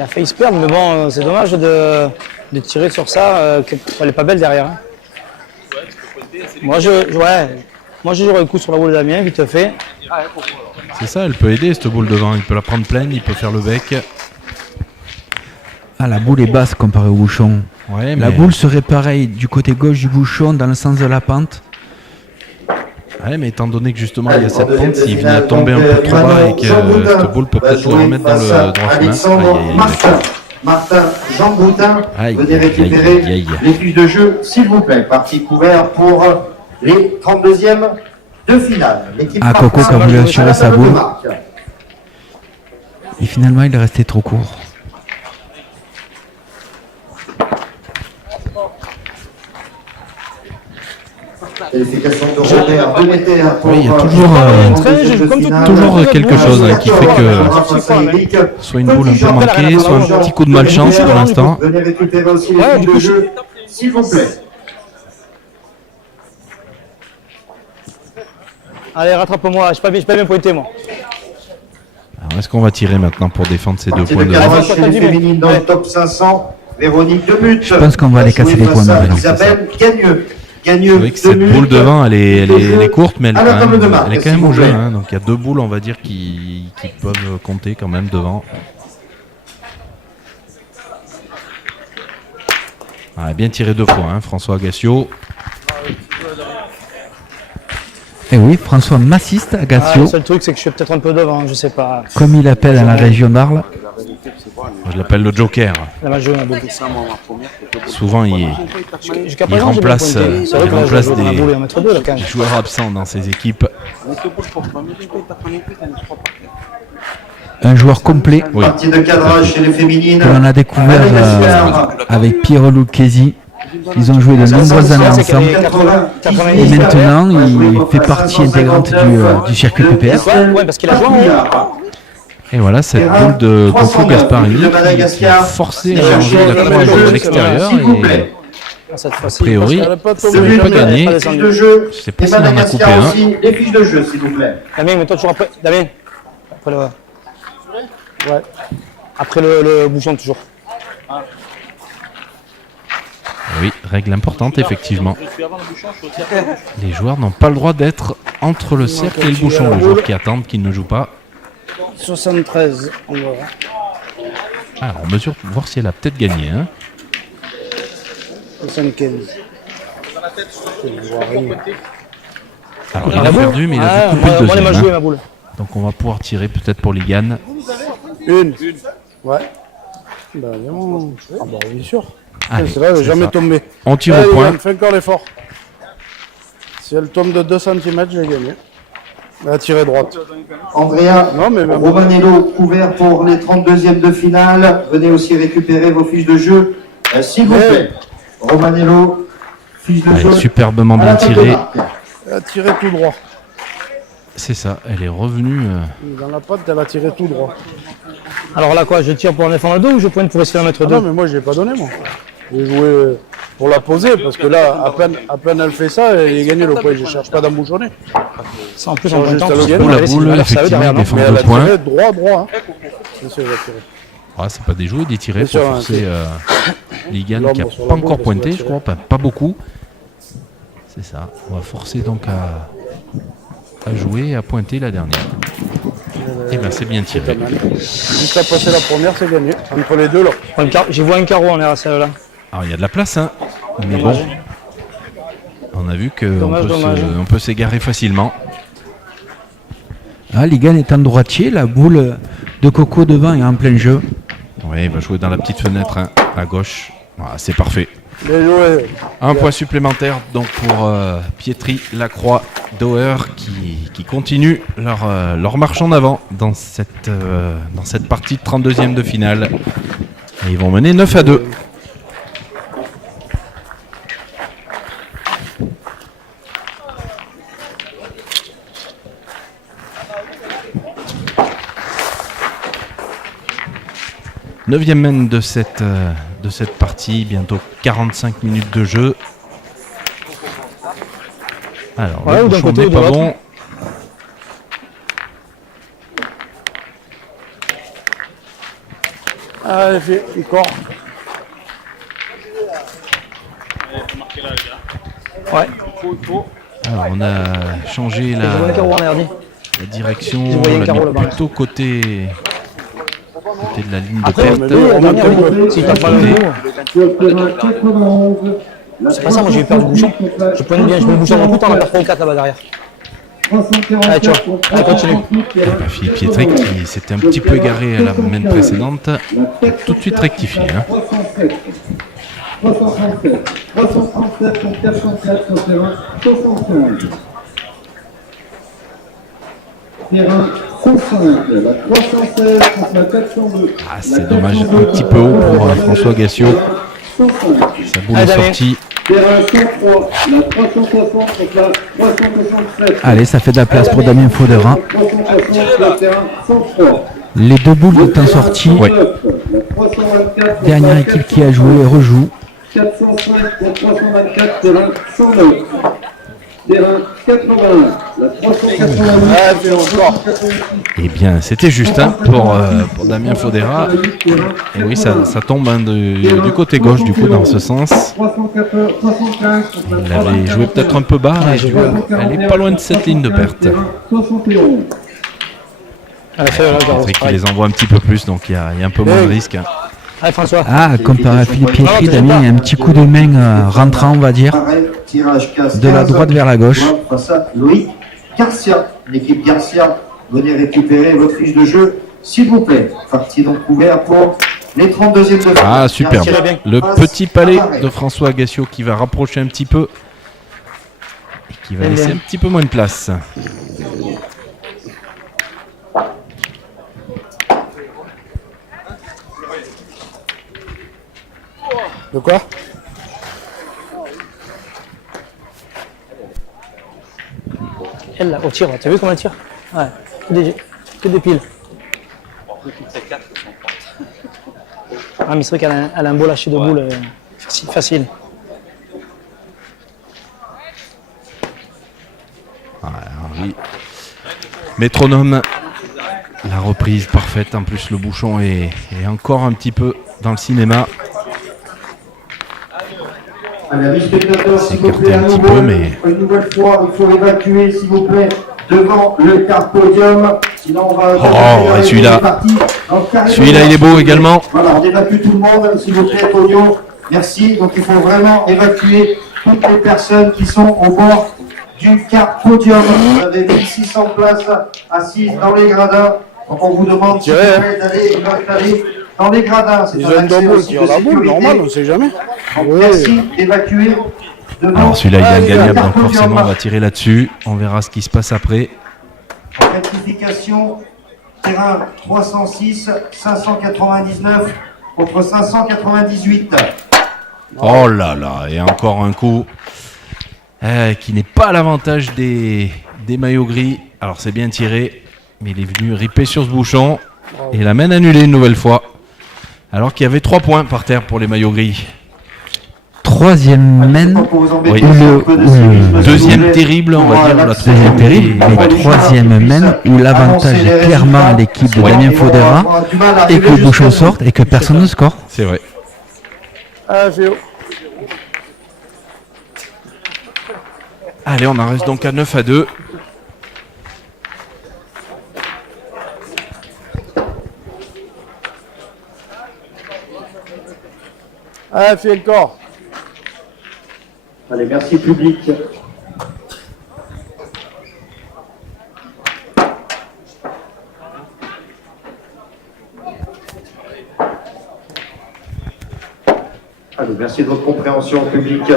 a failli se perdre, mais bon, c'est dommage de tirer sur ça. Elle est pas belle derrière. Hein. Moi, je jouerais le coup sur la boule de Damien, vite fait. C'est ça, elle peut aider cette boule devant. Il peut la prendre pleine, il peut faire le bec. Ah, la boule est basse comparée au bouchon. Ouais, La mais- boule serait pareille du côté gauche du bouchon dans le sens de la pente. Ouais, mais étant donné que justement il y a cette pente, s'il venait à tomber un peu trop bas et que cette boule peut peut-être le remettre dans le droit chemin. Alexandre Martin, Jean Boutin, Aïe, venez aïe, récupérer aïe, aïe. les fiches de jeu, s'il vous plaît. Partie couvert pour les 32e de finale. L'équipe Ah, Coco qui a voulu assurer sa boule. marque. Et finalement, il est resté trop court. Qualification de Robert Demeter pour Oui, il y a pour toujours, les très, 32e de comme finale. toujours quelque chose hein, qui fait que Face à Eric. soit une boule un Petit peu Jean, manquée, soit un petit coup de malchance pour l'instant. venez récupérer aussi les fiches de jeu, s'il vous plaît. Allez, rattrape-moi, je suis pas bien pointé, moi. Alors, est-ce qu'on va tirer maintenant pour défendre ces deux C'est points le de cadrage chez les féminines dans le top 500. Véronique Demuth. Je pense qu'on va aller casser les points maintenant, Isabelle Gagneux. C'est vrai que cette boule devant, elle est courte, mais elle est quand même au jeu. Hein. Donc il y a deux boules, on va dire, qui peuvent compter quand même devant. Ah, bien tiré deux fois, hein, François Agassio. Et oui, François Massiste, Ah, Agassio, le seul truc, c'est que je suis peut-être un peu devant, je sais pas. comme il appelle à la région d'Arles. Je l'appelle le Joker. La match joué ma boule. Souvent, Jusqu'à Il présent, j'ai bien remplace, pointé. C'est vrai il que là, je remplace joue dans la des- boule et en mettre deux, là, quand même. joueur absent dans ses équipes. Un joueur complet Oui. Partie de cadrage chez les féminines. que l'on a découvert avec Pierre Lucchesi. Ils ont joué de nombreuses années ensemble. Et maintenant, il fait partie intégrante du circuit PPR. Ouais, parce qu'il a joué en haut. Et voilà, cette boule de Coco Gasparini qui a forcé à changer la croix à jouer à l'extérieur. Et Cette a fois-ci. priori, Elle a pas ça tombé. ne peut pas gagner. Les fiches de jeu. Je sais pas Et s'il en a Madagascar coupé un. aussi, les fiches de jeu, s'il vous plaît. Damien, mets-toi toujours après. Damien. Après le. Ouais. Après le bouchon, toujours. Oui, règle importante, effectivement. Les joueurs n'ont pas le droit d'être entre le cercle et le bouchon. Les joueurs qui attendent, qui ne jouent pas. 73, on va voir. Alors, on mesure pour voir si elle a peut-être gagné. Hein. 75. Alors, il a perdu, mais il a dû couper le Moi, elle m'a deuxième. joué Hein. ma boule. Donc, on va pouvoir tirer peut-être pour Ligan. Une. Ouais. Bah, vraiment. Ah, bah, bien sûr. Allez, C'est là, elle n'est c'est jamais ça. tombée. On tire au point. Fais encore l'effort. Si elle tombe de 2 cm, j'ai gagné. Elle a tiré droite. Andrea Non, mais même- Romanello, couvert pour les 32e de finale. Venez aussi récupérer vos fiches de jeu, s'il vous plaît. Romanello, fiche de Allez, jeu. superbement à la bien table de tiré. marque. Elle a tiré tout droit. C'est ça, elle est revenue. Dans la patte, elle a tiré tout droit. Alors là, quoi, je tire pour en défendre deux ou je pointe pour essayer d'en mettre Ah non, deux? mais moi, je l'ai pas donné, moi. J'ai joué pour la poser, parce que là, à peine elle fait ça, elle a gagné le point. Je cherche pas d'embouchonner. Ça, en plus, Sans en pointant, juste à parce le que Pour la elle, c'est boule, une valeur, ça veut effectivement, derrière, il non défend Mais elle 2 a points. tiré droit. Hein. C'est sûr, elle a tiré. Ah, c'est pas des jouets d'y tirer Bien pour sûr, forcer Ligan L'homme qui n'a sur la pas boule, encore parce pointé, qu'il va je crois, pas beaucoup. C'est ça, on va forcer donc à jouer et à pointer la dernière. Et bien c'est bien tiré. Juste à passer la première, c'est gagné. Entre les deux, là. J'ai vu un carreau en l'air à celle-là. Alors il y a de la place, hein, mais bon, on a vu qu'on Dommage. peut s'égarer facilement. Ah, Ligan est en droitier, la boule de Coco devant est en plein jeu. Oui, il va jouer dans la petite fenêtre hein, à gauche. Voilà, c'est parfait. Bien joué. Un point supplémentaire donc pour Pietri, Lacroix, Dauer qui continuent leur marche en avant dans cette partie de 32e de finale. Et ils vont mener 9-2. Neuvième main de cette partie, bientôt 45 minutes de jeu. Alors, Ouais, le ou d'un bouchon côté ou n'est de pas l'autre. bon. Allez, fais encore. Ouais. Alors, on a changé Je vois un carreau en arrière, dis. la direction, Je voyais on un l'a carreau mis là-bas. plutôt côté de la ligne de Après, perte. oui, la dernière minute, s'il tape pas le coup, Sur le terrain 91. c'est pas ça, moi j'ai eu peur du bouchon. Je prenais bien, je mets le bouchon dans le coup, t'en as pas 3 ou 4 là-bas derrière. Allez, tu vois, allez, continue. Philippe Pietrek qui s'était un petit peu égaré à la main précédente a tout de suite rectifié. Hein. 337 contre 404 sur le terrain 75. Terrain 105, la 316 contre la 402. Ah, c'est dommage, un petit peu haut pour François Gassio. 105. Sa boule est Allez, sortie. Terrain 103, la 360 contre la 367. Allez, ça fait de la place pour Damien Faudera. 360, la terrain 103. Les deux boules sont sorties. Ouais. La 324 contre Dernière la équipe qui a joué rejoue. 405 contre 324, terrain 109. Terrain 80, la 389. Allez, fais encore. Eh bien, c'était juste hein, pour Damien Faudera. Et oui, ça tombe hein, du côté gauche, du coup, dans ce sens. 375 contre Il avait joué peut-être un peu bas, mais tu vois, elle est pas loin de cette ligne de perte. 71. Allez, fais le carreau. Patrick qui les envoie un petit peu plus, donc il y a un peu moins de risque. Hein. Allez, François. Ah, comparé à Philippe Pietri, Damien, il y a un petit coup de main rentrant, on va dire, Tirage casse de la 15. droite vers la gauche. Face à Loïc Garcia. L'équipe Garcia, venez récupérer votre fiche de jeu, s'il vous plaît. Partie donc ouverte pour les 32e de finale. Ah, superbe. Garcia bien. Le passe petit palais à l'arrêt. de François Gassio qui va rapprocher un petit peu et qui va laisser un petit peu moins de place. De quoi? Elle là, au tir, tu as vu comment elle tire? Ouais, que des piles. Ah, mais c'est vrai qu'elle a un beau lâcher de boule facile. Oui. Métronome, la reprise parfaite. En plus, le bouchon est encore un petit peu dans le cinéma. Allez, amis spectateurs, s'il vous S'écarter plaît, un à petit nouveau, peu, mais- une nouvelle fois, il faut évacuer, s'il vous plaît, devant le quart podium. Sinon, on va. et celui-là. Celui-là, il est beau également. Voilà, on évacue tout le monde, s'il vous plaît, Tonio. Merci. Donc, il faut vraiment évacuer toutes les personnes qui sont au bord du quart podium. Vous avez 1600 places assises dans les gradins. Donc, on vous demande, s'il vous plaît, d'aller vous installer dans les gradins. C'est Ils un ont une accès double aussi qui de a la boule, sécurité. normal, on sait jamais. Donc, merci d'évacuer. Alors celui-là, il est Ah, ingagnable, le donc quart forcément, on podium. va tirer là-dessus. On verra ce qui se passe après. En rectification, terrain 306, 599 contre 598. Oh là là, et encore un coup qui n'est pas à l'avantage des maillots gris. Alors c'est bien tiré, mais il est venu ripper sur ce bouchon et la main annulée une nouvelle fois. Alors qu'il y avait 3 points par terre pour les maillots gris. Troisième main, Oui. Deuxième terrible, on va dire. La deuxième terrible, mais troisième main où l'avantage est clairement à l'équipe de Damien Faudera et que le bouchon sorte et que personne ne score. C'est vrai. Ah, Féo. Allez, on en reste donc à 9-2. Ah, fais encore. Allez, merci public. Allez, merci de votre compréhension publique.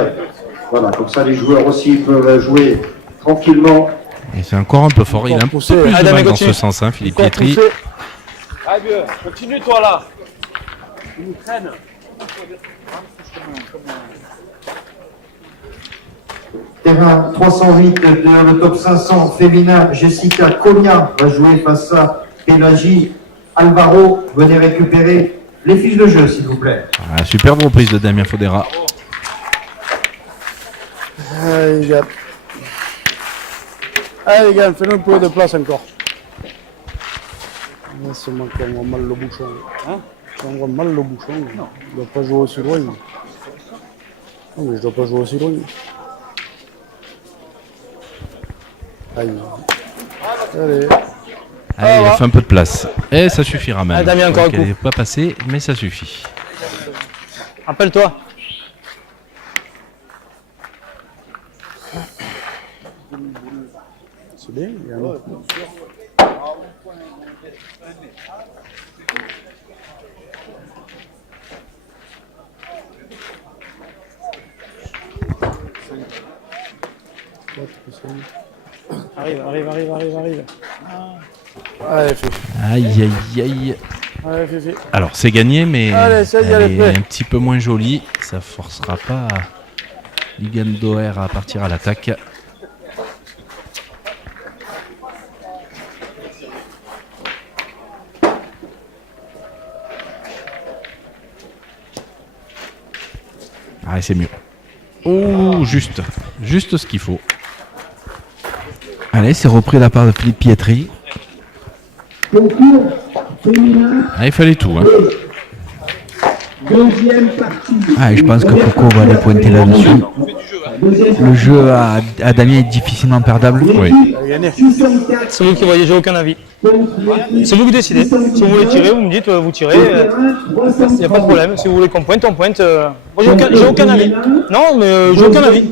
Voilà, comme ça les joueurs aussi peuvent jouer tranquillement. Et c'est encore un peu fort. Il a un peu plus Poussé. de Allez, mal mais dans continue. ce sens, hein, Philippe Encore Pietri. poussé. Continue toi là. Terrain 308 de le top 500 féminin, Jessica Cogna va jouer face à Pélagie Alvaro. Venez récupérer les fiches de jeu, s'il vous plaît. Ah, superbe reprise de Damien Fodera. Allez, les gars. Allez, les gars, fais-nous un peu de place encore. Là, c'est moi qui envoie mal le bouchon. Hein? Qui envoie mal le bouchon. Non. Je dois pas jouer aussi loin. Non, mais je dois pas jouer aussi loin. Aïe. Allez. Allez, il a fait un peu de place. Et ça suffira même. Ah, Damien, encore un coup. Elle n'est pas passée, mais ça suffit. Rappelle-toi. C'est bien, il y a un autre. Arrive. Allez, fais. Aïe, aïe, aïe. Allez, fais. Alors, c'est gagné, mais Allez, ça y est, elle elle est est faite. un petit peu moins jolie. Ça forcera pas Ligan Doer à partir à l'attaque. Ah, c'est mieux. Oh, juste ce qu'il faut. Allez, c'est repris de la part de Philippe Pietri. Ah, il fallait tout, hein. Ah, et je pense que Coco va aller pointer là-dessus. Le jeu à Damien est difficilement perdable. Oui. C'est vous qui voyez, j'ai aucun avis. C'est vous qui décidez. Si vous voulez tirer, vous me dites, vous tirez. Il n'y a pas de problème. Si vous voulez qu'on pointe, on pointe. Moi, j'ai aucun avis. Non, mais j'ai aucun avis.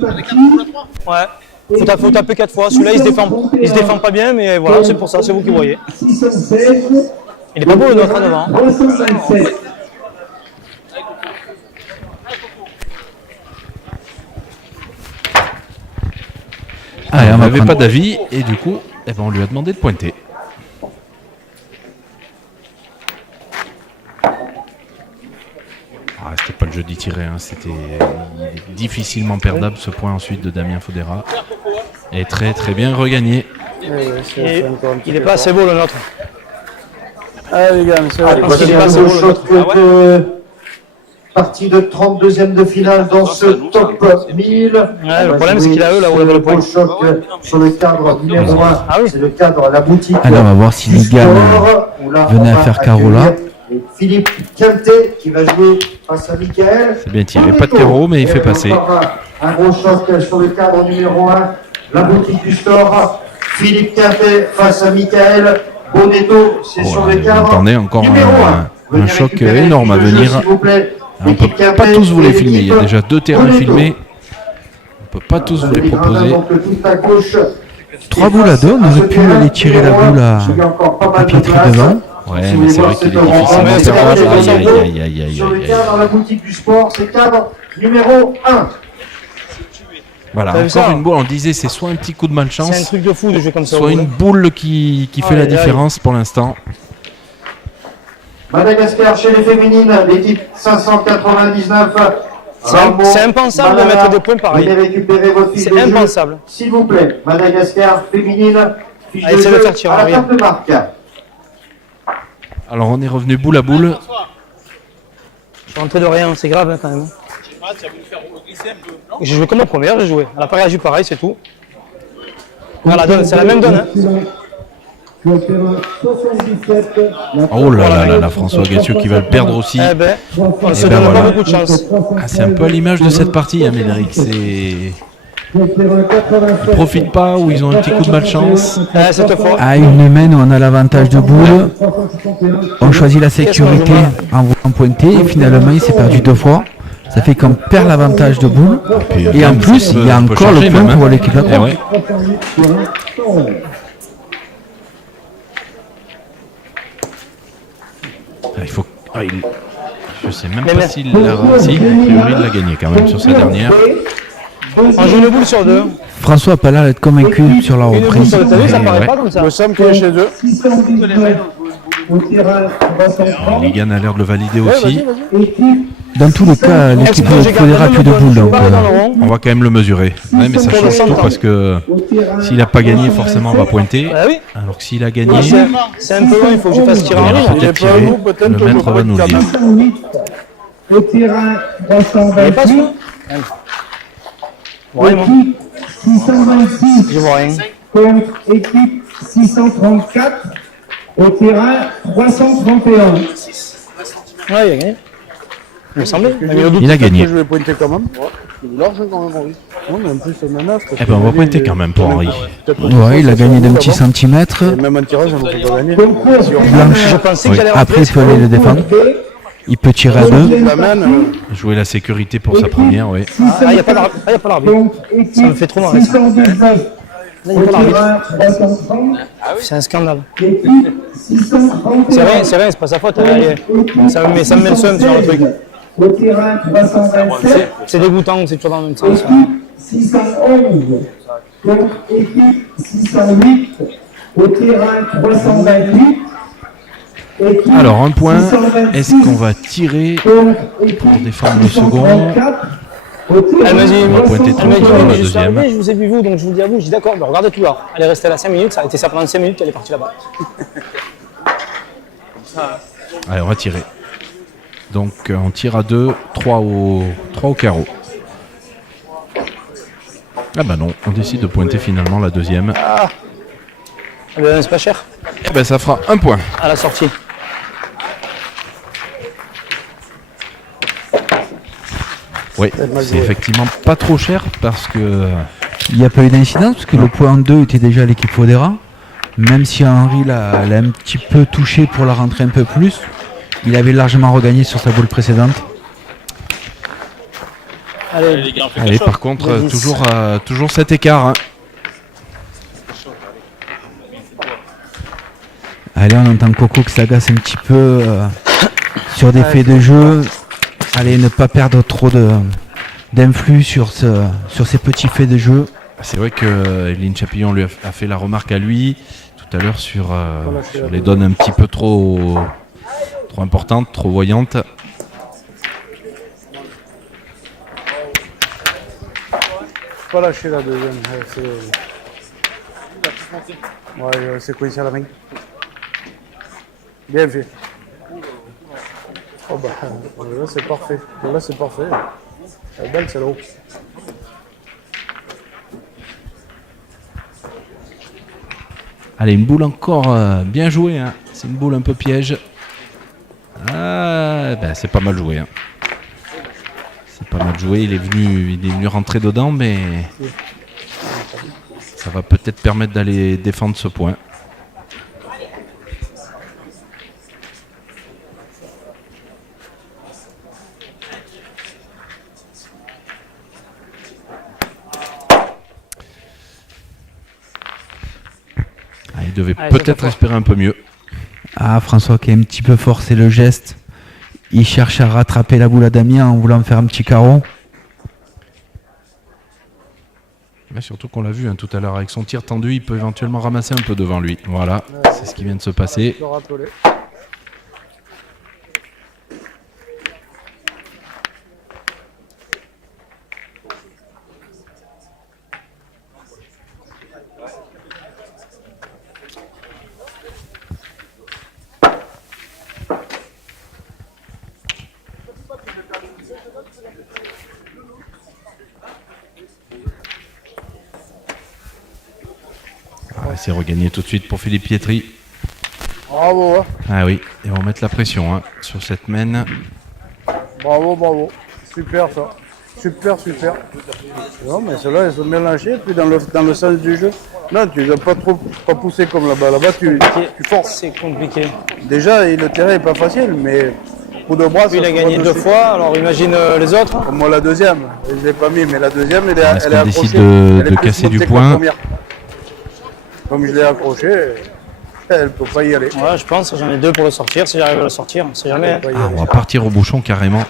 Ouais. Faut taper 4 fois. Celui-là, il se défend pas bien, mais voilà, c'est pour ça, c'est vous qui voyez. Il est pas beau le nôtre à devant. Allez, On on va n'avait prendre- pas d'avis et du coup, eh ben, on lui a demandé de pointer. Ah, c'était pas le jeu d'y tirer, hein. C'était difficilement perdable ce point ensuite de Damien Fodera. Et très très bien regagné. Il est pas assez beau le nôtre. Allez, les gars, mais c'est Allez, vrai. voici qu'il est un pas nouveau assez choc beau, le de partie de 32e de finale dans ce top 1000. le problème, c'est qu'il a eux, là, où il y avait le point. Choc sur le cadre numéro 1. Ah oui. C'est le cadre La Boutique. Allez, on va voir si du Ligan sport, où là, venait on à va faire carreau là. accueillir Philippe Quintet qui va jouer face à Michael. C'est bien tiré, pas de carreau, mais il fait passer. Un gros choc sur le cadre numéro 1. La Boutique du Store. Philippe Quintet face à Michael. Bonetto, c'est sur le Vous cadre entendez encore numéro un Venez choc récupérer énorme à le jeu, venir. s'il vous plaît. On ne peut L'équipe pas Quintet tous vous les et filmer. Il y a l'équipe déjà 2 terrains Bonetto. filmés. On ne peut pas tous vous les proposer. Donc, tout à gauche. 3 boules à 2, on aurait pu aller tirer la boule à Pietri devant. Ouais, mais c'est vrai qu'il est difficilement Ouais, c'est perdable. vrai, Aïe, aïe, aïe, aïe, Sur le aïe, aïe. cadre, la boutique du sport, c'est cadre numéro 1. Voilà, T'as vu encore ça une boule. On disait, c'est soit un petit coup de C'est un malchance, truc de fou de jouer comme ça. au soit bout, une là. boule qui fait la Aïe, aïe. différence pour l'instant. Madagascar chez les féminines, l'équipe 599. C'est impensable de mettre des points pareils. Venez récupérer votre fiche C'est de jeu, impensable. s'il vous plaît. Madagascar féminine, fiche Allez, de c'est le jeu faire tirer, à la regarde. table de marque. Alors, on est revenu boule à boule. Je suis rentré de rien, c'est grave hein, quand même. J'ai joué comme la première, j'ai joué. Elle a pas réagi pareil, c'est tout. Voilà, donne, c'est la même donne. Hein. Oh là là là là, François Gassiot qui va le perdre aussi. Eh ben, on se ben donne voilà. pas beaucoup de chance. Ah, c'est un peu à l'image de cette partie, hein, Médéric. Ils profitent pas ou ils ont un petit coup de malchance. Cette fois, À une humaine où on a l'avantage de boule, on choisit la sécurité en voulant pointer et finalement il s'est perdu 2 fois. Ça fait qu'on perd l'avantage de boule. Puis, Et en ça plus, peut- il y a ça peut encore changer le point même, pour hein. l'équipe Eh adverse. ouais. Ah, il faut. Je sais même pas s'il l'a réussi. A priori, il l'a gagné quand même sur sa dernière. On joue une boule sur deux. François a pas l'air d'être convaincu sur la Une boule reprise. sur deux, t'as vu, ça Ouais, paraît ouais. pas comme ça. Il me semble qu'il est chez eux. 619 au terrain 330. Ligan a l'air de le valider Ouais, aussi. vas-y. Équipe Dans tous les cas, l'équipe Est-ce que de j'ai Fodera a gardé plus de le boules. ballon Donc, dans le rond? On va quand même le mesurer. Ouais, mais ça Pour le change tout centre. parce que au terrain s'il n'a pas gagné, forcément, on va pointer. Bah oui. Alors que s'il a Ah, gagné, c'est un peu long, il faut que je fasse tirer il en va ligne. peut-être tirer. Le maître va nous le dire. 608 au terrain Il est pas 328. sûr. Ouais, moi. Équipe 626 Je vois rien. contre équipe 634 au terrain 331. Ouais, il a gagné. Il me semblait. Il a mis le doute. Il a gagné. Je vais pointer quand même. Il est large quand même, Henri. Non, mais en plus, c'est menace. Eh ben, on va pointer quand même pour Henri. ouais, il a gagné d'un petit centimètre. Et même en tirage, on ne peut pas gagner. Concours Blanche. Je pensais que j'allais Après, rentrer. il peut aller le défendre. Il peut tirer à deux. La mène, Jouer la sécurité pour sa première, oui. Ah, il n'y a pas l'arbitre. donc Ça me fait trop marrer, ça. 619 Là, il n'y au a pas l'arbitre. terrain 330. C'est un scandale. Équipe 631 C'est rien, c'est pas sa faute. Ça me met le seum sur le truc. au terrain 327. C'est dégoûtant, c'est toujours dans le même sens. Équipe 611 contre équipe 608 au terrain 328. Équipe Alors, un point. 626 Est-ce qu'on va tirer contre équipe pour défendre le second? 634 au terrain Elle m'a dit, On va pointer tout elle m'a dit, le temps oui, la mais je suis deuxième. arrivé, je vous ai vu vous, donc je vous dis à vous, je dis d'accord, mais regardez tout là. Elle est restée là 5 minutes, ça a été ça pendant 5 minutes qu'elle est partie là-bas. Allez, on va tirer. Donc, on tire à 2, 3 au carreau. Ah bah non, on décide de pointer finalement la deuxième. C'est pas cher Eh ben, ça fera un point. à la sortie. Oui, c'est effectivement pas trop cher parce que Il n'y a pas eu d'incidence parce que le point 2 était déjà à l'équipe Fodera. Même si Henri l'a un petit peu touché pour la rentrer un peu plus, il avait largement regagné sur sa boule précédente. Allez, allez, par contre, toujours cet écart. Hein. Allez, on entend Coco qui s'agace un petit peu sur des faits de jeu. Allez, ne pas perdre trop d'influx sur ces petits faits de jeu. C'est vrai que Evelyne Chapillon lui a fait la remarque à lui tout à l'heure sur les donnes un petit peu trop importantes, trop voyantes. pas lâcher la deuxième. Ouais, c'est coincé à la main. Bien fait. Oh bah, là c'est parfait. Là c'est parfait. Elle est belle celle-là. Allez, une boule encore bien jouée. Hein. C'est une boule un peu piège. Ah, ben, c'est pas mal joué. Hein. C'est pas mal joué. Il est venu rentrer dedans, mais ça va peut-être permettre d'aller défendre ce point. Il devait peut-être espérer un peu mieux. Ah, François qui a un petit peu forcé le geste. Il cherche à rattraper la boule à Damien en voulant faire un petit carreau. Mais surtout qu'on l'a vu tout à l'heure, avec son tir tendu, il peut éventuellement ramasser un peu devant lui. Voilà, c'est ce qui vient de se passer. C'est regagné tout de suite pour Philippe Pietri. Bravo. Hein. Ah oui, et on va mettre la pression sur cette mène. Bravo, bravo. Super ça. Super. Non, mais ceux-là, ils sont bien lâchés. Puis dans le sens du jeu. Non, tu ne dois pas pousser comme là-bas. Là-bas, tu forces. C'est compliqué. Déjà, le terrain n'est pas facile, mais coup de bras, il a gagné 2 fois, alors imagine les autres. Comme moi, la deuxième. Je ne l'ai pas mis, mais la deuxième, elle est Est-ce qu'on accrochée. décide de Elle est plus casser du montée que point? la première. Comme je l'ai accroché, Elle peut pas y aller. Ouais, je pense, j'en ai 2 pour le sortir, si j'arrive à le sortir, on sait jamais. Ah, on va partir au bouchon carrément.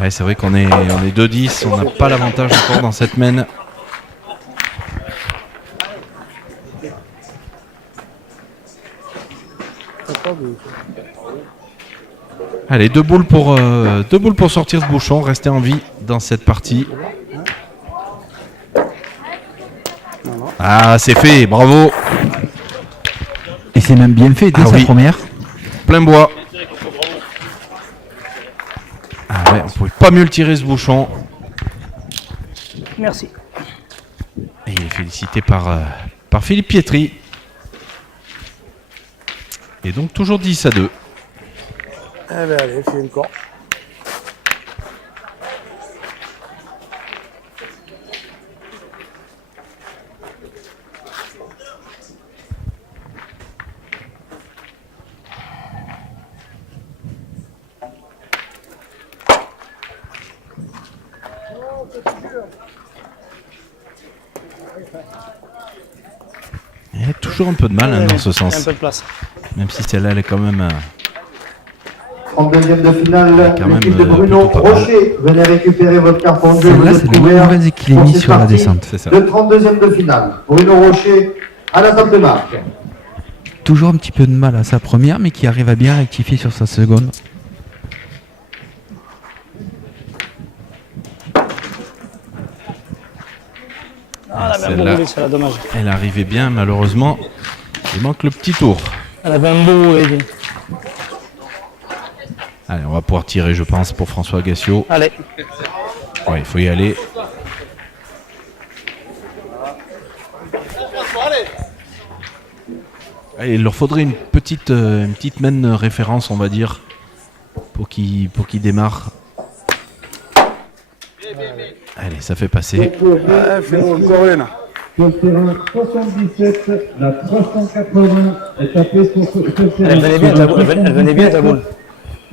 Ouais, c'est vrai qu'on est 2-10, on n'a pas l'avantage encore dans cette main. Allez, deux boules pour sortir ce bouchon, rester en vie dans cette partie. Ah, c'est fait, bravo. Et c'est même bien fait dès Ah sa oui. première. Plein bois. Ah ouais, on pouvait pas mieux le tirer ce bouchon. Merci. Et il est félicité par Philippe Pietri. Et donc toujours 10-2. Eh ben allez, fais encore. Il y a toujours un peu de mal hein, dans ce Un sens. peu de place. Même si celle-là, elle est quand même... En deuxième de finale, quand même, l'équipe de Bruno plutôt pas mal. Rocher. Venez récupérer votre carton de jeu. Celle-là, Vous c'est êtes la couvert mauvaise qu'il ait pour mis cette sur la partie. descente. C'est ça. Le 32e de finale. Bruno Rocher à la table de marque. Toujours un petit peu de mal à sa première, mais qui arrive à bien rectifier sur sa seconde. Ah, elle avait un beau Celle-là. roulé, c'est dommage. Elle arrivait bien, malheureusement. Il manque le petit tour. Elle avait un beau roulé. Allez, on va pouvoir tirer, je pense, pour François Gassio. Allez, Ouais, il faut y aller. Allez, il leur faudrait une petite main référence, on va dire, pour qu'ils démarrent. Allez, ça fait passer. Ah, fais encore une. Sur le terrain 77, la 380 est tapée sur le terrain. elle venait bien ta boule. Elle venait bien ta boule.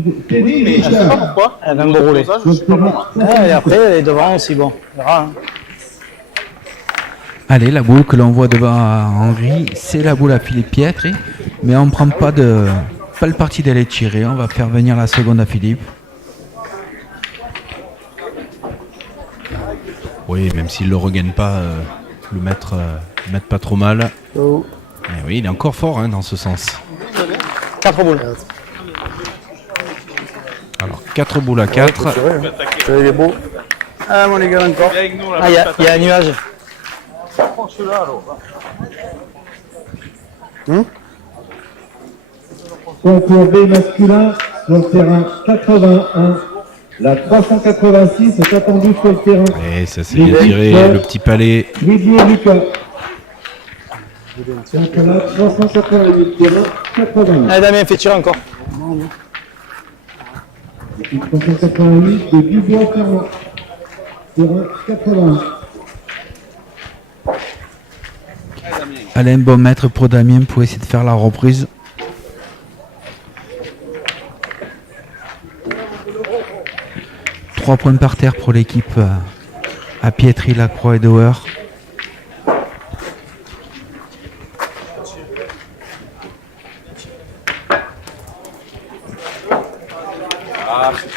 Oui, mais Elle avait un beau roulé. Ah, et après, elle est devant aussi, bon. On verra, hein. Allez, la boule que l'on voit devant Henri, c'est la boule à Philippe Pietri. Mais on ne prend pas le parti d'aller tirer. On va faire venir la seconde à Philippe. Oui, même s'il ne le regagne pas, le mettre pas trop mal. Oh. Mais oui, il est encore fort hein, dans ce sens. 4 boules. Alors, 4 boules à 4. Ça, il est beau. Ah, mon égal encore. Ah, il y a un nuage. Concours B masculin sur le terrain 81. La 386 est attendue sur le terrain. Et ça c'est bien tiré, le petit palais. Didier Lucas. Donc là, 388 terrain 80. Allez, Damien, fais tirer encore. 388 de Dubois Ferrand. Terrain 80. Allez, un bon mètre pour Damien pour essayer de faire la reprise. Trois points par terre pour l'équipe à Pietri, Lacroix et Dauer.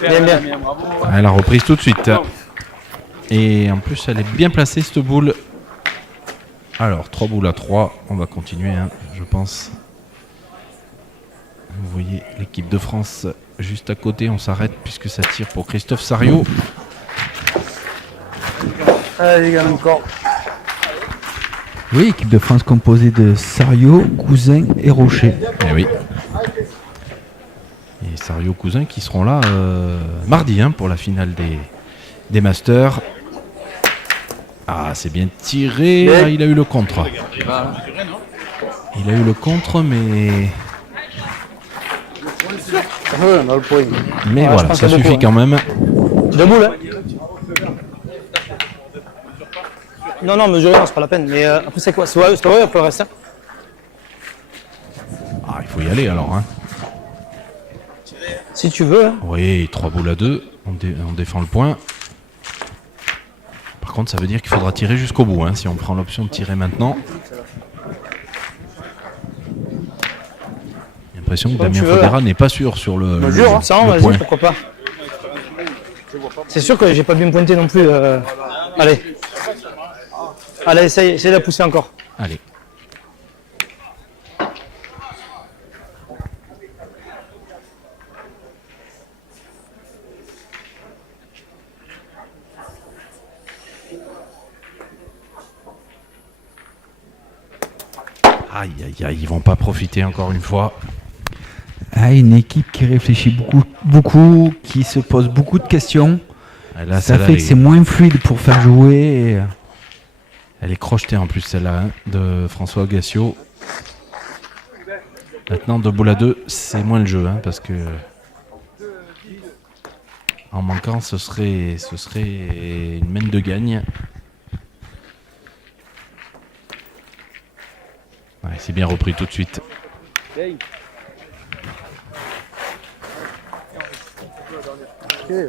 Bien, bien. Elle a reprise tout de suite. Et en plus, elle est bien placée cette boule. Alors, 3 boules à 3. On va continuer, hein, je pense. Vous voyez l'équipe de France juste à côté. On s'arrête puisque ça tire pour Christophe Sario. Allez, les gars, encore. Oui, équipe de France composée de Sario, Cousin et Rocher. Eh oui. Et Sario Cousin qui seront là mardi hein, pour la finale des Masters. Ah, c'est bien tiré. Ah, il a eu le contre. Il a eu le contre, mais On a le point. mais je voilà, pense ça qu'il y a suffit beaucoup, quand même. 2 boules, hein. Non, non, mesurer, non, c'est pas la peine. Mais après, c'est quoi? C'est vrai, on peut rester. Ah, il faut y aller alors. Hein. Si tu veux, hein. Oui, 3 boules à 2. On défend le point. Par contre, ça veut dire qu'il faudra tirer jusqu'au bout. Hein, si on prend l'option de tirer maintenant. l'impression que Comme Damien tu veux, Fodera n'est pas sûr sur le, Bah, le- jure, ça, le vas-y, point. pourquoi pas. C'est sûr que j'ai pas bien pointé non plus. Allez. Allez, essaye de la pousser encore. Allez. Aïe, aïe, aïe, ils vont pas profiter encore une fois. Ah, une équipe qui réfléchit beaucoup, qui se pose beaucoup de questions. Et là, Ça celle-là, fait elle que est- c'est moins fluide pour faire jouer. Elle est crochetée en plus celle-là, hein, de François Gassio. Maintenant, de boule à 2, c'est moins le jeu, hein, parce que en manquant, ce serait une main de gagne. Ouais, c'est bien repris tout de suite.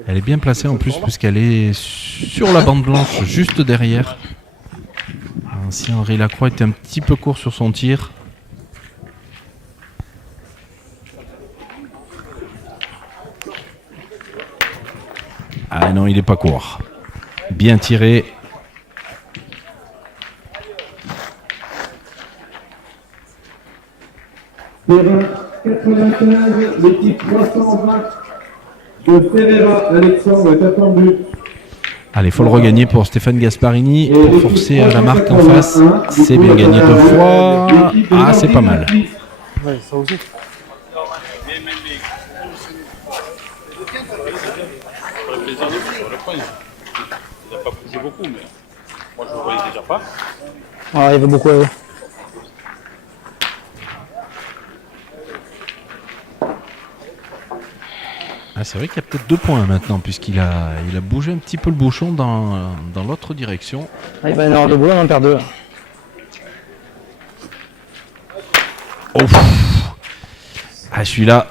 Elle est bien placée en plus, puisqu'elle est sur la bande blanche, juste derrière. Si Henri Lacroix était un petit peu court sur son tir. Ah non, il n'est pas court. Bien tiré. Terrain 95, l'équipe 320 de Ferreira Alexandre est attendu. Allez, il faut le regagner pour Stéphane Gasparini pour forcer à la marque en face. C'est bien gagné 2 fois. Ah, c'est pas mal. Ouais, ça aussi. Il n'a pas poussé beaucoup, mais moi je le voyais déjà pas. Ouais, il veut beaucoup. Ah, c'est vrai qu'il y a peut-être 2 points maintenant, puisqu'il a bougé un petit peu le bouchon dans l'autre direction. Ah, il va y en avoir de boulot, on en perd 2. Oh. Ah, celui-là,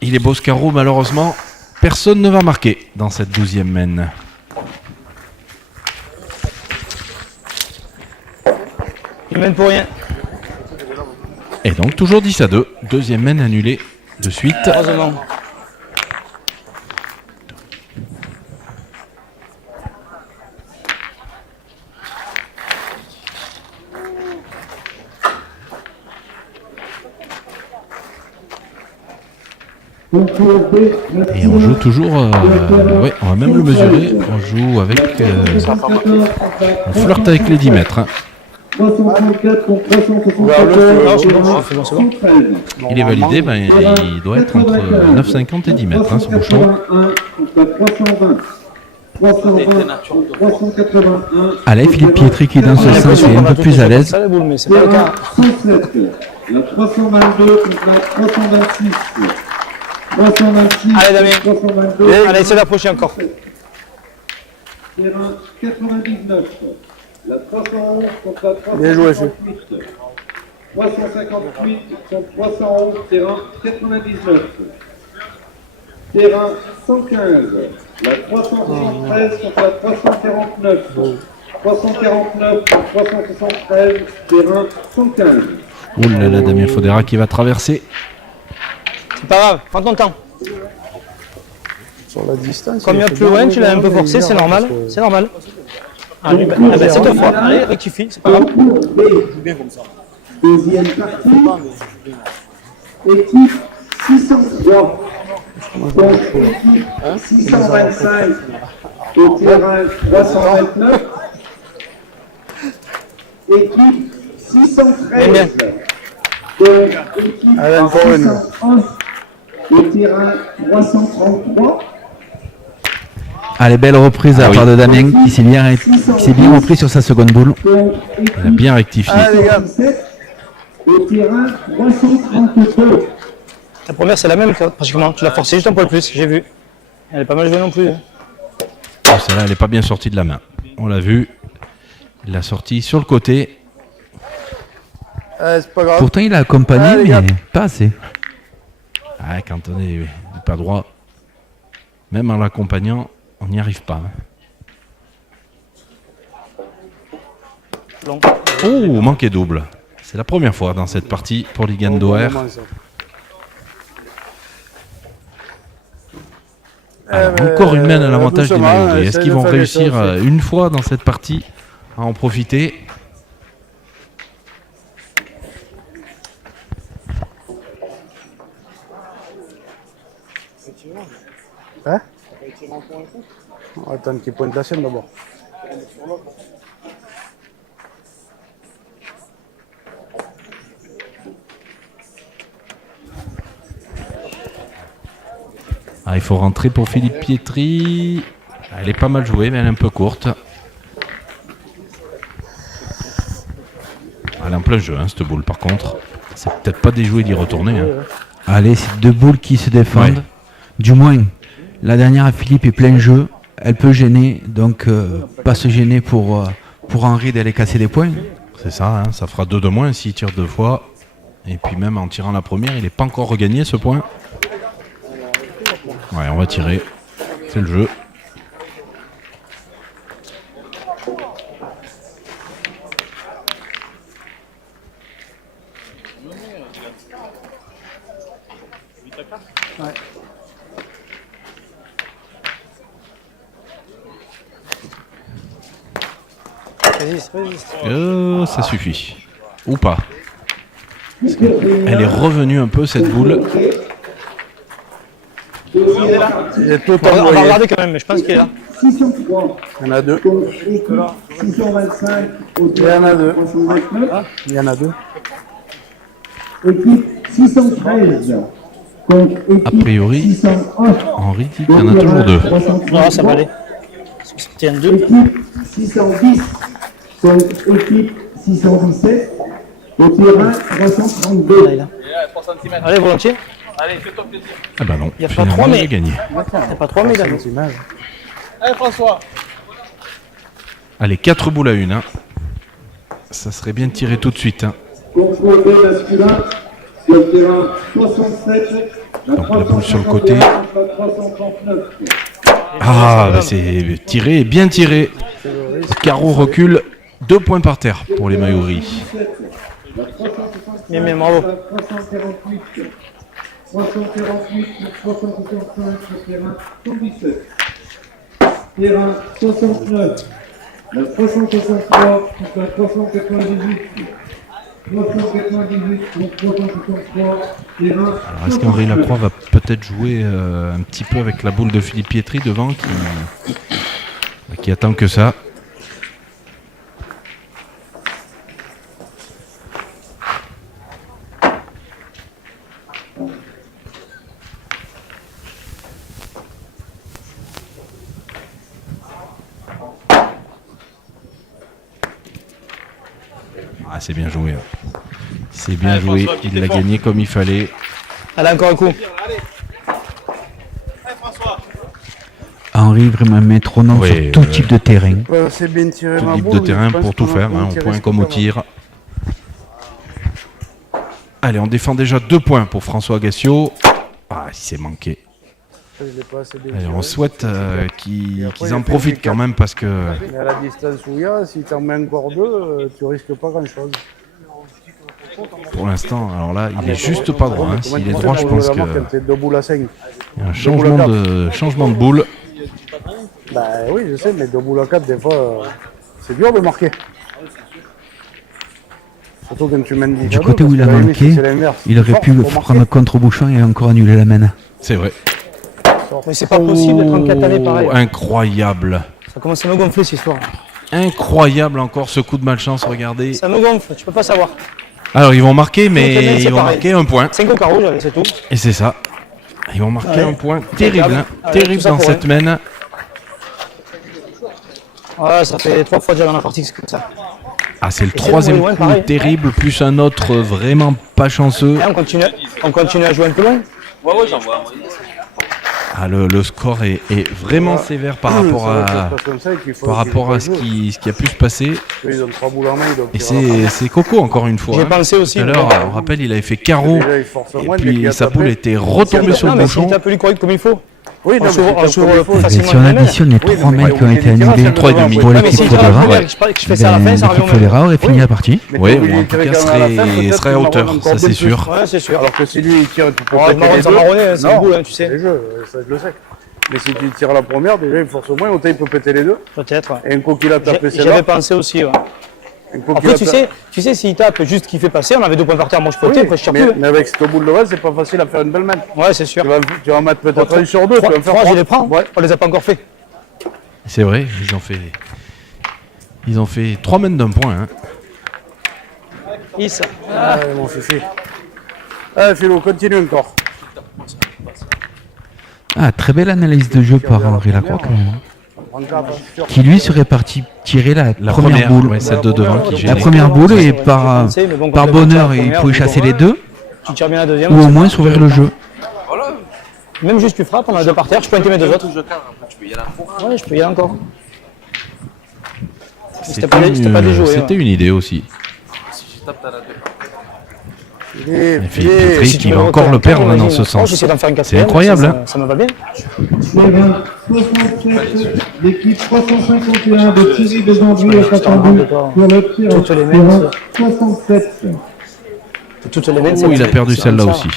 il est beau ce carreau, malheureusement. Personne ne va marquer dans cette 12e main. Il mène pour rien. Et donc, toujours 10-2. Deuxième main annulée de suite. Heureusement. Et on joue toujours. Ouais, on va même le mesurer. On joue avec. On flirte avec les 10 mètres. Hein. 334 contre Non, c'est bon, 374. c'est bon, c'est bon. Il est validé, ben, il doit être entre 9,50 et 10 mètres, hein, ce bouchon. 381 contre 320. 320 contre 381. Allez, Philippe Pietri qui dans ce sens est un peu plus à l'aise. Ça, la boule, mais c'est pas le cas. 107. La 322 contre la 326. 326 Allez, Damien. 322. Allez, essaie d'approcher encore. Terrain 99. La 311 contre la 358. Bien joué, 358 contre 311. Terrain 99. Terrain 115. La 373 contre la 349. 349 contre 373. Terrain 115. Ouh là là, Damien Fodera qui va traverser. C'est pas grave, prends ton temps. Sur la distance. Comme il y a plus loin, tu l'as un peu forcé, c'est normal. C'est normal. Ah, lui, cette fois. Allez, rectifie, c'est pas grave. Deuxième partie. Équipe 603. Donc, équipe 625 au terrain 329. Équipe 613. Bien, Donc, équipe Allez, encore une. 611 au terrain 333. Allez, belle reprise de la part de Damien qui s'est bien repris sur sa seconde boule. Donc, Il a bien rectifié. Allez, les gars. 17 au terrain 332. La première, c'est la même, pratiquement. Tu l'as forcé juste un poil plus, j'ai vu. Elle est pas mal jouée non plus. Oh, celle-là, elle n'est pas bien sortie de la main. On l'a vu. Il l'a sortie sur le côté. C'est pas grave. Pourtant, il a accompagné, Allez, les mais gars. pas assez. Ah, quand on est pas droit, même en l'accompagnant, on n'y arrive pas. Hein. Long. Oh, manqué double. C'est la première fois dans cette partie pour Ligan Doer. Comment ça Alors, encore une main à l'avantage des doucement, Mayoris. Est-ce essaye qu'ils de vont faire des réussir choses. une fois dans cette partie à en profiter? Hein? On va attendre qu'il pointe la scène d'abord. Ah, il faut rentrer pour Philippe Pietri. Elle est pas mal jouée, mais elle est un peu courte. Elle est en plein jeu, hein, cette boule, par contre. C'est peut-être pas déjoué d'y retourner. Hein. Allez, c'est deux boules qui se défendent. Ouais. Du moins, la dernière à Philippe est plein jeu. Elle peut gêner, donc pas se gêner pour Henri d'aller casser des points. C'est ça, hein, ça fera 2 de moins s'il tire 2 fois. Et puis même en tirant la première, il n'est pas encore regagné ce point. Ouais, on va tirer. C'est le jeu. Résiste. Ça suffit. Ou pas. Parce elle est revenue un peu cette boule. Il est tout On va envoyé. regarder quand même, mais je pense qu'il est là. 603 Il y en a deux. contre équipe 625 Il y en a deux. 329. Il y en a deux. Équipe 613 contre équipe A priori, 601. Henri dit qu'il y en a toujours 2. Non, ça va aller. 62. Équipe 610 contre équipe 617. Au terrain 332. Allez, volontiers. Ah bah non, Il y a pas finalement, 3, il mais- a gagné. Il n'y a pas 3 médailles. Allez François. Allez, 4 boules à 1. Hein. Ça serait bien de tirer tout de suite. Hein. Contrôle de masculin sur le terrain 67. Donc la boule sur le côté. 339. Ah, bah c'est tiré, bien tiré. Carreau recule, 2 points par terre pour les Mayoris. Bien, bravo. 348. 348 pour 365 sur terrain 117. Terrain 69. La 363 contre la 398. 398 contre 363. Terrain. Alors est-ce qu'Henri Lacroix va peut-être jouer un petit peu avec la boule de Philippe Pietri devant qui attend que ça? Ah, c'est bien joué. Hein. C'est bien Allez, joué. François, Il petit l'a effort. gagné comme il fallait. Allez, encore un coup. Allez François. Henri vraiment métronome Oui, sur tout type de terrain. C'est bien tiré Tout ma type boule. de mais terrain je pense pour tout qu'on a faire, bien hein, au tiré point ce comme au qu'on a. tir. Allez, on défend déjà 2 points pour François Gassio. Ah, il s'est manqué. Je l'ai pas assez bien Allez, tiré. on souhaite Et qu'ils après, en il fait profitent des quand quatre. même parce que Mais à la distance où il y a, si tu en mets encore deux, tu risques pas grand-chose. pour l'instant, alors là, il est juste pas droit. Hein. S'il est droit, je pense qu'il Quand t'es deux boules à 5. y a un changement de boule. Bah oui, je sais, mais deux boules à 4, des fois, c'est dur de marquer. Surtout quand tu mènes 10 Du à deux, côté où parce il a que la limite, manqué, c'est l'inverse. il aurait Fort pu pour marquer. prendre contre-bouchon et encore annuler la main. C'est vrai. Mais c'est pas possible d'être en 4 années pareil. Incroyable. Ça commence à me gonfler cette histoire. Incroyable encore ce coup de malchance, regardez. Ça me gonfle, tu peux pas savoir. Alors ils vont marquer, Donc, mais c'est ils vont pareil. marquer un point. 5 au carreau, j'avais, c'est tout. Et c'est ça. Ils vont marquer un point terrible, hein. Allez, Terrible tout ça dans pour cette main. Ouais, ça fait 3 fois déjà dans la partie que c'est comme ça. Ah, c'est le Et c'est troisième loin, coup pareil. terrible, plus un autre vraiment pas chanceux. Et on continue à jouer un peu loin. Ouais, j'en vois. Ah, le score est vraiment sévère par rapport Ça va, ça se à, passe comme ça et qu'il faut- par qu'il rapport faut à ce jouer. qui a pu se passer. Ils ont 3 boules en main, ils doivent Et tirer à la fin. c'est Coco encore une fois. J'ai hein. pensé aussi. Tout à mais l'heure, bon. on rappelle, il avait fait carreau. Déjà, il force Et moins, dès qu'il puis a sa tapé. boule était retombée sur le Non, mais si bouchon. tu tapes lui correct comme il faut. Oui, non, mais On s'ouvre- c'est on comme s'ouvre il faut. plus Et facilement si on la main. additionne les Oui, 3 mais mains il qui ont est été obligé de tirer annulées à Trois et demi. pour Ouais, mais l'équipe si tu as la Faudera, première, je fais ça à la fin, ça revient l'équipe au même. Faudera aurait fini Oui. la partie. Mais Oui, t'es ou obligé en de tout tirer cas quand même à la fin, serait peut-être à qu'il hauteur, marronne ça encore c'est bien sûr. plus. Ouais, c'est sûr. Alors que si lui il tire, tu peux Ouais, péter les marronne, ça deux. marronne, c'est Non. une boule, hein, tu sais. C'est le jeu, ça je le sais. Mais si tu tires la première, déjà, il force moins, autant il peut péter les deux. Peut-être, ouais. Et un coup qu'il a tapé J'avais celle-là. pensé aussi, ouais. Un coup Après, qu'il a tu sais, s'il tape juste qu'il fait passer, on avait 2 points par terre, moi je peux Oui, après je tire mais, plus. mais avec cette boule de balle, c'est pas facile à faire une belle main. Ouais, c'est sûr. Tu vas mettre peut-être 1 sur 2, tu vas faire 3, je 3. les prends. Ouais. On les a pas encore fait. C'est vrai, ils ont fait 3 mènes d'un point. Hein. Is. Ah, mon fifi. Ah, Philo, continue encore. Ah, très belle analyse de jeu par Henri Lacroix quand même. Qui lui serait parti tirer la première boule. ouais, celle de devant qui La gênait. première boule et Ouais, par j'ai pensé, mais bon, par quand il a bonheur fait la il première, pouvait bon, chasser bon, les deux Tu tires bien la deuxième. ou au moins s'ouvrir le jeu. Même juste tu frappes, on a 2 par terre, je peux intimer 2 autres. Ouais, je peux y aller encore. C'était pas déjoué. C'était une idée aussi. Et Et Philippe Pietri qui va encore le perdre dans ce sens. J'essaie d'en faire une C'est quatrième, incroyable. ça, Hein. ça me va bien. L'équipe 351 de Thierry Desandry est attendue pour le tir Toutes les mêmes. 67. Toutes les mêmes. Oh, il a perdu celle-là aussi.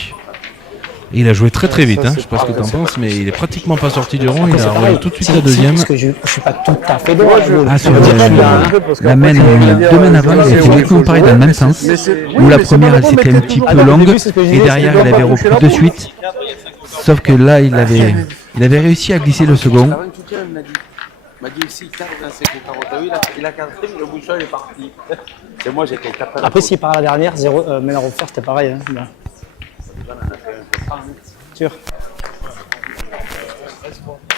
Et il a joué très très vite, hein. Je sais pas ce que tu en penses, mais il est pratiquement pas sorti du rond, il a roulé tout de suite la deuxième. Parce que je suis pas tout à fait droit. Ah, sur parce la main, deux mains avant, il était exactement pareil dans le même sens. Où la première, elle s'était un petit peu longue et derrière, il avait repris de suite. Sauf que là, il avait réussi à glisser le second. m'a dit aussi, cadre dans ses carottes. Il a cadré, mais le bouchon est parti. Et moi, j'ai été tapé. Après, s'il part à la dernière, mais la refaire, c'était pareil. Hein. Bien. Sûr.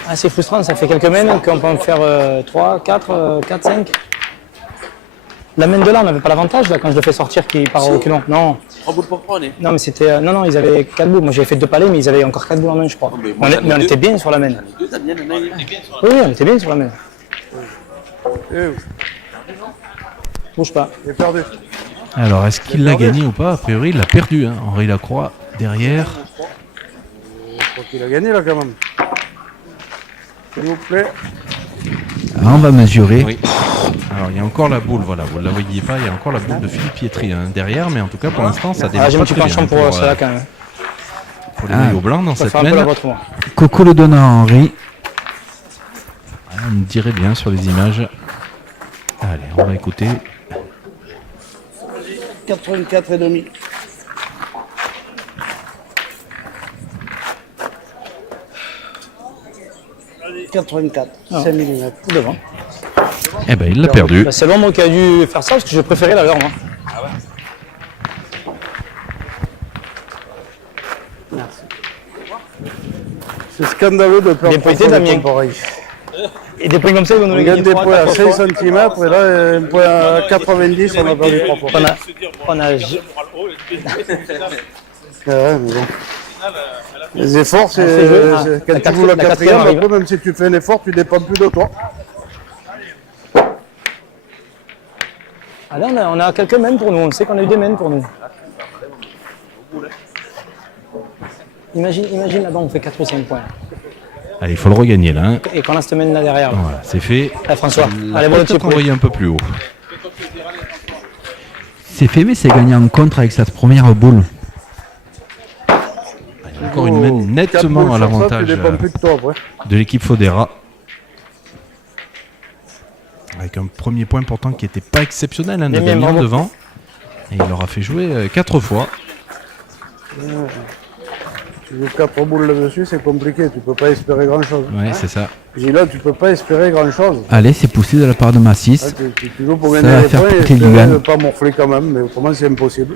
Ah, c'est frustrant, ça fait quelques mènes qu'on peut en faire 3, 4, 5. La mène de là, on n'avait pas l'avantage là quand je le fais sortir qui part au reculon. Non. 3 boules pour prendre. Non, mais c'était. Non, ils avaient 4 boules. Moi, j'avais fait 2 palets, mais ils avaient encore 4 boules en main, je crois. Oh, mais Mais on était bien sur la mène. Oui, Oui, on était bien sur la mène. Bouge pas. Il est perdu. Alors, est-ce qu'il l'a gagné ou pas? A priori, il l'a perdu. Hein. Henri Lacroix derrière. Je crois qu'il a gagné là quand même. S'il vous plaît. Ah, on va mesurer. Oui. Alors, il y a encore la boule, voilà, vous ne la voyez pas, il y a encore la boule de Philippe Pietri hein, derrière, mais en tout cas, pour l'instant, ça démarre J'ai un pas petit très penchant bien pour cela quand même. pour les maillots blancs dans Ça cette fait un peu la mène. vôtre, moi. Coco le donne à Henri. On me dirait bien sur les images. Allez, on va écouter. 84,5. « 84, 5 mm. Devant. Eh ben, il l'a perdu. Bah, c'est l'ombre qui a dû faire ça parce que j'ai préféré la leur, moi. C'est scandaleux de perdre Bien pointé, Damien. pareil. Et des points comme ça, ils vont nous On les gagne gagner des 3, points à 4 6 fois. cm et là, un point à 90, on a perdu 3 fois. On a Ouais, mais bon. Les efforts, c'est c'est joué. Ah, quand la tu joues la quatrième quatrième, arrive. après, même si tu fais un effort, tu dépends plus de toi. Ah, là, on a quelques mènes pour nous. On sait qu'on a eu des mènes pour nous. Imagine là-bas, on fait 4 ou 5 points. Allez, il faut le regagner là. Hein. Et qu'on a cette mène là derrière. Là. Voilà, c'est fait. Ah, François, Il allez, va volontiers. peut-être envoyer un peu plus haut. C'est fait, mais c'est gagné en contre avec cette première boule. Encore une mène Quatre nettement boules à sur ça, l'avantage tu dépends plus de toi après. de l'équipe Fodera. Avec un premier point pourtant qui n'était pas exceptionnel hein, de Bien, Damien bravo. devant. Et il leur a fait jouer 4 fois. Tu joues 4 boules là-dessus, c'est compliqué, tu peux pas espérer grand-chose. Ouais, c'est ça. J'ai là, tu peux pas espérer grand-chose. Allez, c'est poussé de la part de Massis. Ah, tu joues pour Ça gagner va les faire points et coûter espérer Ligan. ne pas morfler quand même, mais autrement c'est impossible.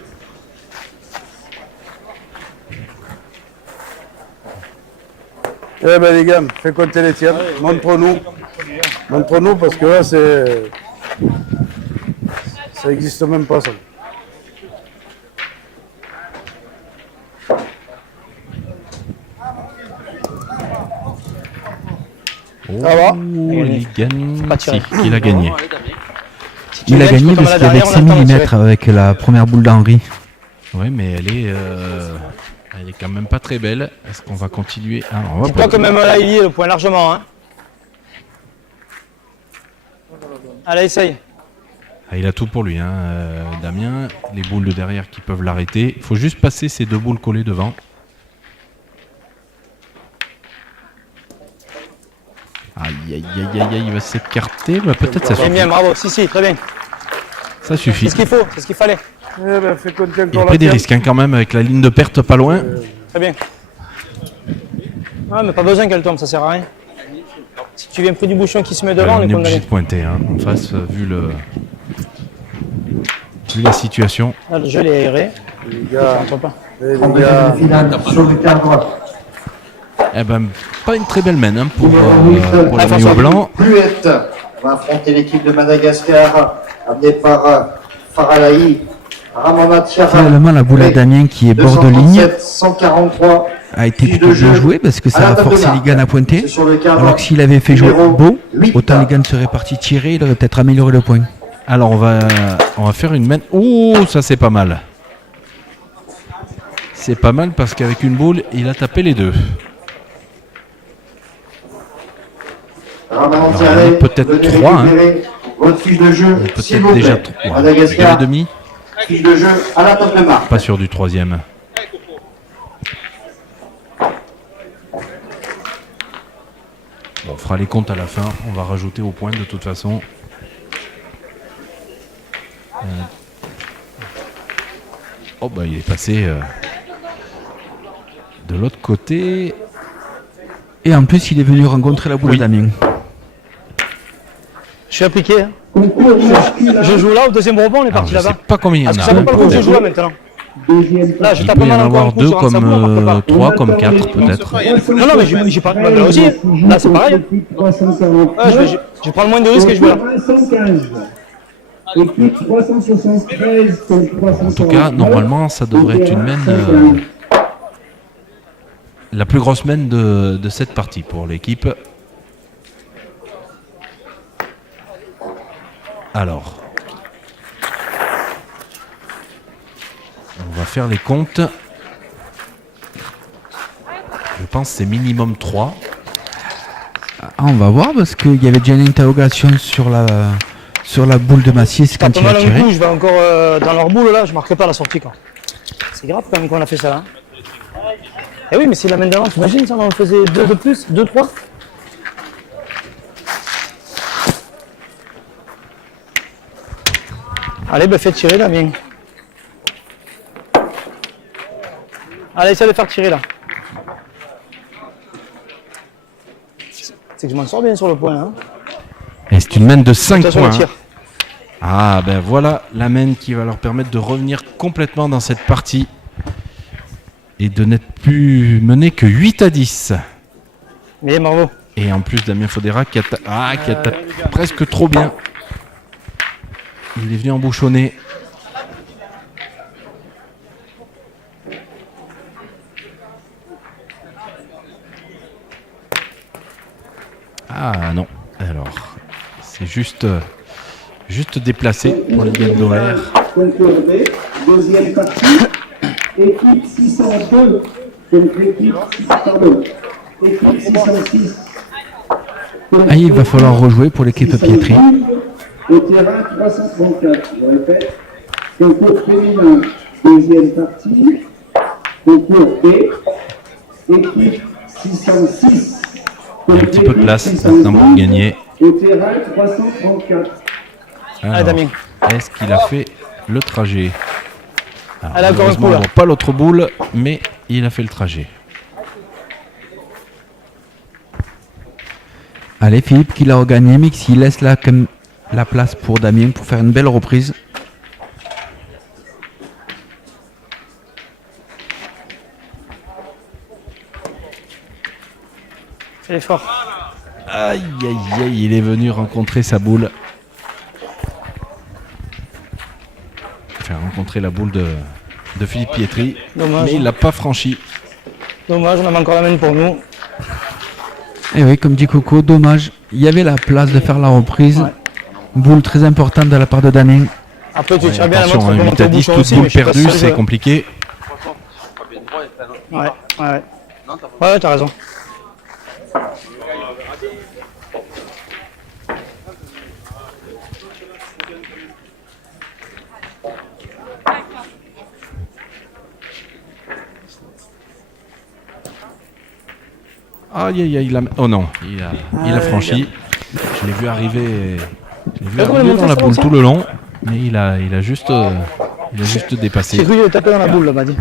Eh ben les gars, fais compter les tiennes, montre-nous. Montre-nous parce que là c'est... Ça existe même pas ça. Oh, Ça va il gagne. Pas tiré. Si, il a gagné. Si tu Il a gagnes, tu gagné peux tomber parce à qu'il la avait dernière, 5 on a le temps de mm tirer. avec la première boule d'Henri. Ouais, mais elle est quand même pas très belle. Est-ce qu'on va continuer? Ah, on va Dis-toi pas. que même là, il y est le point largement. Hein. Allez, essaye. Ah, il a tout pour lui, hein, Damien. Les boules de derrière qui peuvent l'arrêter. Il faut juste passer ces 2 boules collées devant. Aïe, aïe, aïe, aïe, aïe, il va s'écarter. Bah, peut-être ça Bien, suffit. bien, bravo. Si, très bien. Ça C'est suffit. ce qu'il faut, c'est ce qu'il fallait. Eh ben, fais compter Il a encore pris la des tienne. risques hein, quand même avec la ligne de perte pas loin. Très bien. Ah, mais pas besoin qu'elle tombe, ça sert à rien. Si tu viens près du bouchon qui se met devant, on On est est obligé condamné. de pointer hein, en face vu la situation. Ah, le jeu il est aéré. Les gars, Ça rentre pas. les En gars, deuxième de finale, sur le cadre. Eh ben, pas une très belle main hein, pour Pour le maillot blanc. Pluette va affronter l'équipe de Madagascar, amenée par Faralahi, Ramanathiara. Finalement, la boule à Damien qui est bord de ligne 143. a été plutôt bien jouée parce que ça a forcé Ligan à pointer. C'est sur le cadre. Alors que s'il avait fait jouer Numéro beau, 8. autant Ligan serait parti tirer, il aurait peut-être amélioré le point. Alors on va faire une main. Oh, ça c'est pas mal. C'est pas mal parce qu'avec une boule, il a tapé les deux. Ramanathiara, Alors, il y en a peut-être venez 3, hein. récupérer votre fiche de jeu, s'il vous Peut-être déjà plaît. 3. Madagascar, demi. fiche de jeu à la table de marque. Pas sûr du troisième. Bon, on fera les comptes à la fin. On va rajouter au point de toute façon. Oh bah il est passé de l'autre côté. Et en plus, il est venu rencontrer la boule à Damien. Je suis appliqué. Hein. Je joue là, au deuxième rebond, on est Alors, parti je sais là-bas. pas combien il y en Parce que a. ça vaut pas le coup que je joue là maintenant. Là, je Il tape peut y mal en encore un avoir coup deux sur un sabre, on marque pas. comme 3 comme 4 peut-être. Non, non, mais j'ai pas là aussi. Là, c'est pareil. Ah, je prends le moins de risques et je vais là. En tout cas, normalement, ça devrait être une main, la plus grosse main de cette partie pour l'équipe. Alors, on va faire les comptes. Je pense que c'est minimum 3. Ah, on va voir parce qu'il y avait déjà une interrogation sur la boule de Massys quand Quand on il a mal un tiré. coup, je vais encore dans leur boule là, je marque pas la sortie quoi. C'est grave quand même qu'on a fait ça là. Eh oui, mais c'est la main d'avant, t'imagines ça, on en faisait 2 de plus, 2, 3. Allez, ben fais tirer Damien. Allez, essaie de faire tirer là. C'est que je m'en sors bien sur le point. Hein. Et c'est une main de 5 Attention points. au tir. Ah ben voilà la main qui va leur permettre de revenir complètement dans cette partie et de n'être plus mené que 8 à 10. Bien, bravo. Et en plus Damien Fodera qui a tapé presque trop bien. Il est venu embouchonner. Ah non. Alors, c'est juste déplacé pour le game d'OR. Concours B, deuxième partie, équipe 602, donc équipe 606. Ah, il va falloir rejouer pour l'équipe Pietri. Au terrain 334, je répète. Concours féminin, deuxième partie, concours B, équipe 606. Il y a un petit peu de place maintenant pour gagner. Au terrain 334. Alors, Damien. est-ce qu'il a fait le trajet? Alors, Elle a encore un malheureusement, coup, là. on voit pas l'autre boule, mais il a fait le trajet. Allez, Philippe qui l'a regagné, mais qui laisse la place pour Damien pour faire une belle reprise. C'est l'effort. Aïe, aïe, aïe, il est venu rencontrer sa boule. Enfin, rencontrer la boule de Philippe Pietri. Dommage. Mais il l'a pas franchi. Dommage, on a encore la main pour nous. Et oui, comme dit Coco, dommage. Il y avait la place de faire la reprise. Ouais. Boule très importante de la part de Damien. Après, tu Ouais, tires bien la montre, attention, on peut 8 monter à au 10, bouchon toute aussi, boule mais je sais pas perdue, si ça c'est va. compliqué. Ouais, ouais, t'as raison. Aïe, aïe, aïe, oh non, il a franchi. Je l'ai vu arriver, dans la boule tout le long, mais il a juste dépassé. J'ai cru qu'il est tapé dans la boule, là, Madi.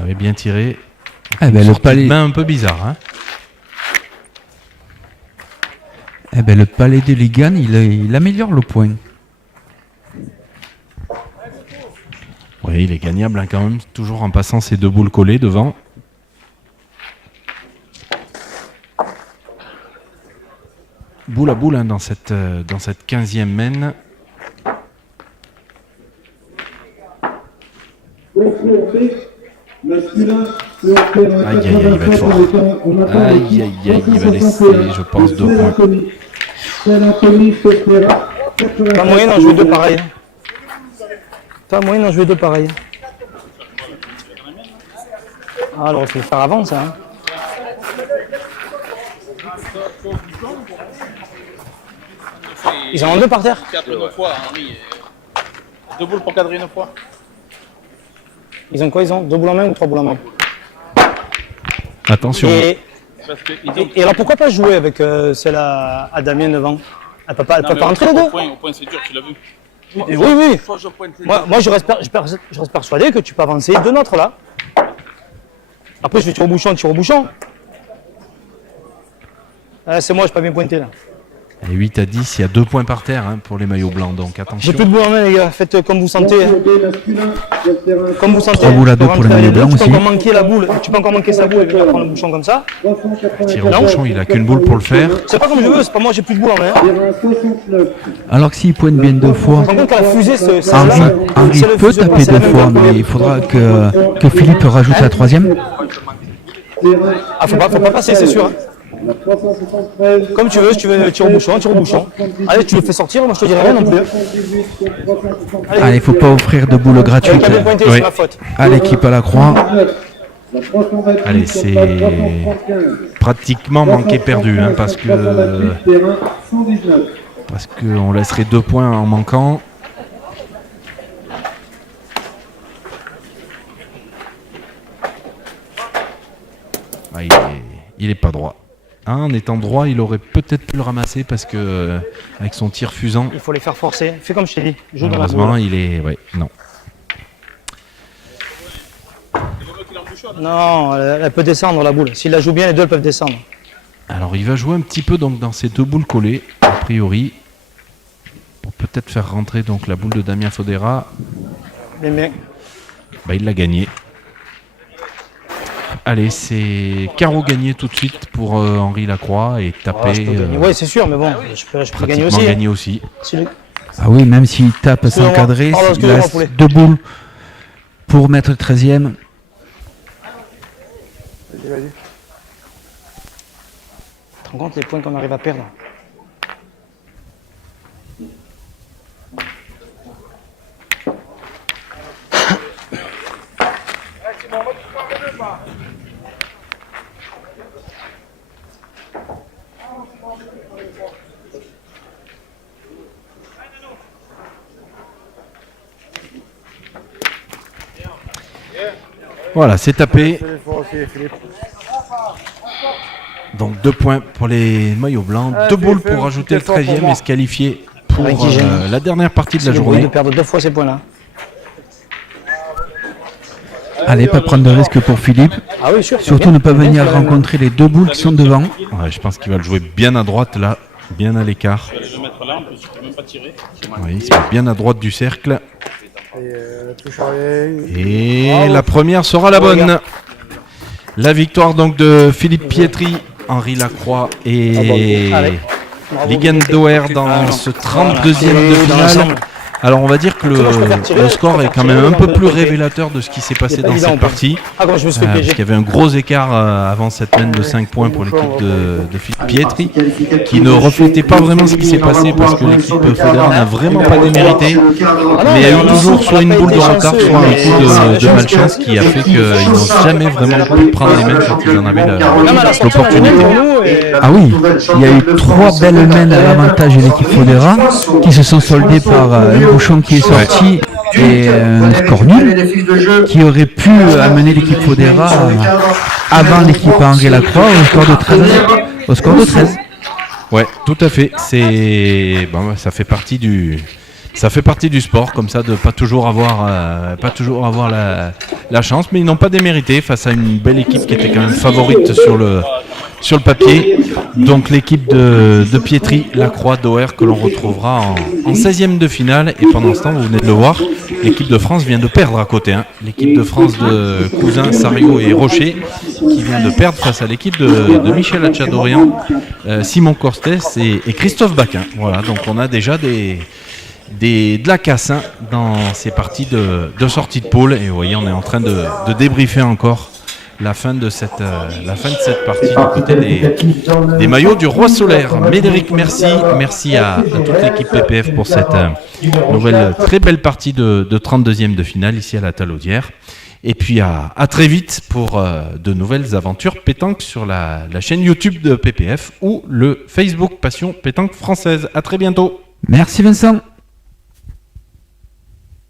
Avait bien tiré. Eh ben, le palais, Main un peu bizarre. Hein. eh ben, le palais de Ligan, il améliore le point. Oui, il est gagnable hein, quand même, toujours en passant ces deux boules collées devant. Boule à boule hein, dans cette 15e main. Aïe, aïe, aïe, il va être fort. Aïe, aïe, aïe, il va laisser, je pense, 2 points. Pas moyen d'en jouer deux pareils. Pas moyen d'en jouer deux pareils. Ah, alors il faut le faire avant, ça. Hein. Ils en ont deux par terre. Cadre une fois, Henri. 2 boules pour cadrer une fois. Ils ont quoi? Ils ont 2 boules en main ou 3 boules en main? Attention. Et alors pourquoi pas jouer avec celle à Damien devant? Elle peut pas rentrer les deux? Au point c'est dur, tu l'as vu. Oui, oui. Moi je reste persuadé que tu peux avancer deux nôtres là. Après je vais tirer au bouchon. C'est moi, je n'ai pas bien pointé là. Et 8 à 10, il y a 2 points par terre hein, pour les maillots blancs, donc attention. J'ai plus de boules en main les gars, faites comme vous sentez. Comme vous sentez. 3 boules à 2 pour les maillots blancs aussi. Tu peux encore manquer la boule, tu peux encore manquer sa boule et venir prendre le bouchon comme ça. Tire au bouchon, il a qu'une boule pour le faire. C'est pas comme je veux, c'est pas moi, j'ai plus de boules en main. Alors que s'il pointe bien 2 fois, Par contre, quand la fusée, Henri peut taper 2 fois, mais il faudra que Philippe rajoute la 3e. Ah, faut pas passer, c'est sûr. Hein. Comme tu veux, si tu veux tirer au bouchon. Allez, tu le fais sortir, moi je te dirai rien non plus. Allez, il faut pas offrir de boules gratuites Oui. à l'équipe à la croix. Allez, c'est pratiquement manqué perdu, hein, parce qu'on laisserait 2 points en manquant. Ah, il est pas droit. Hein, en étant droit, il aurait peut-être pu le ramasser parce que avec son tir fusant. Il faut les faire forcer. Fais comme je t'ai dit. Joue dans la boule. Malheureusement, il est. Ouais, non. Non, elle peut descendre la boule. S'il la joue bien, les deux elles peuvent descendre. Alors, il va jouer un petit peu donc dans ces 2 boules collées, a priori, pour peut-être faire rentrer donc la boule de Damien Fodera. Bien. Bah, il l'a gagné. Allez, c'est carreau gagné tout de suite pour Henri Lacroix et taper. Oui, c'est sûr, mais bon, je peux gagner aussi. Gagner aussi. Ah oui, même s'il tape sans cadrer, il reste 2 boules pour mettre le 13e. Vas-y. Tu te rends compte les points qu'on arrive à perdre? Voilà, c'est tapé. Donc 2 points pour les maillots blancs, 2 boules pour rajouter le 13e et se qualifier pour la dernière partie de la journée. De perdre 2 fois ces points-là. Allez, pas prendre de risque pour Philippe. Ah oui, sûr. Surtout ne pas venir rencontrer les 2 boules qui sont devant. Ouais, je pense qu'il va le jouer bien à droite là, bien à l'écart. Je vais le mettre là, en plus, je peux même pas tirer. Oui, il se met bien à droite du cercle. Et Bravo. la première sera la bonne. La victoire donc de Philippe Pietri, Henri Lacroix et Ligan Doer dans ce 32e de finale. Alors on va dire que le score est quand même un peu plus révélateur de ce qui s'est passé dans cette partie. Ah, je me suis fait Parce piéger. qu'il y avait un gros écart avant cette mène de 5 points pour l'équipe de Philippe Pietri, qui ne reflétait pas vraiment ce qui s'est passé parce que l'équipe fédérale n'a vraiment pas démérité. Mais il y a eu toujours soit une boule de retard, soit un coup de malchance qui a fait qu'ils n'ont jamais vraiment pu prendre les mêmes quand ils en avaient l'opportunité. Ah oui, il y a eu 3 belles mènes à l'avantage de l'équipe Fodera qui se sont soldées par un bouchon qui est sorti et un score nul qui aurait pu amener l'équipe Fodera avant l'équipe Henri Lacroix au score de 13. Ouais, tout à fait. Ça fait partie du sport, comme ça, de pas toujours avoir la chance, mais ils n'ont pas démérité face à une belle équipe qui était quand même favorite sur le papier. Donc l'équipe de Pietri, Lacroix, Doer, que l'on retrouvera en 16e de finale. Et pendant ce temps, vous venez de le voir, l'équipe de France vient de perdre à côté. L'équipe de France de Cousin, Sario et Rocher, qui vient de perdre face à l'équipe de Michel Hatchadorian, Simon Cortés et Christophe Baquin. Voilà, donc on a déjà de la casse dans ces parties de sortie de poule. Et vous voyez, on est en train de débriefer encore la fin de cette partie du côté des maillots du Roi Solaire. Médéric, merci à toute l'équipe PPF pour cette nouvelle très belle partie de 32e de finale ici à la Talaudière. Et puis à très vite pour de nouvelles aventures pétanque sur la chaîne YouTube de PPF ou le Facebook Passion Pétanque Française. À très bientôt. Merci Vincent.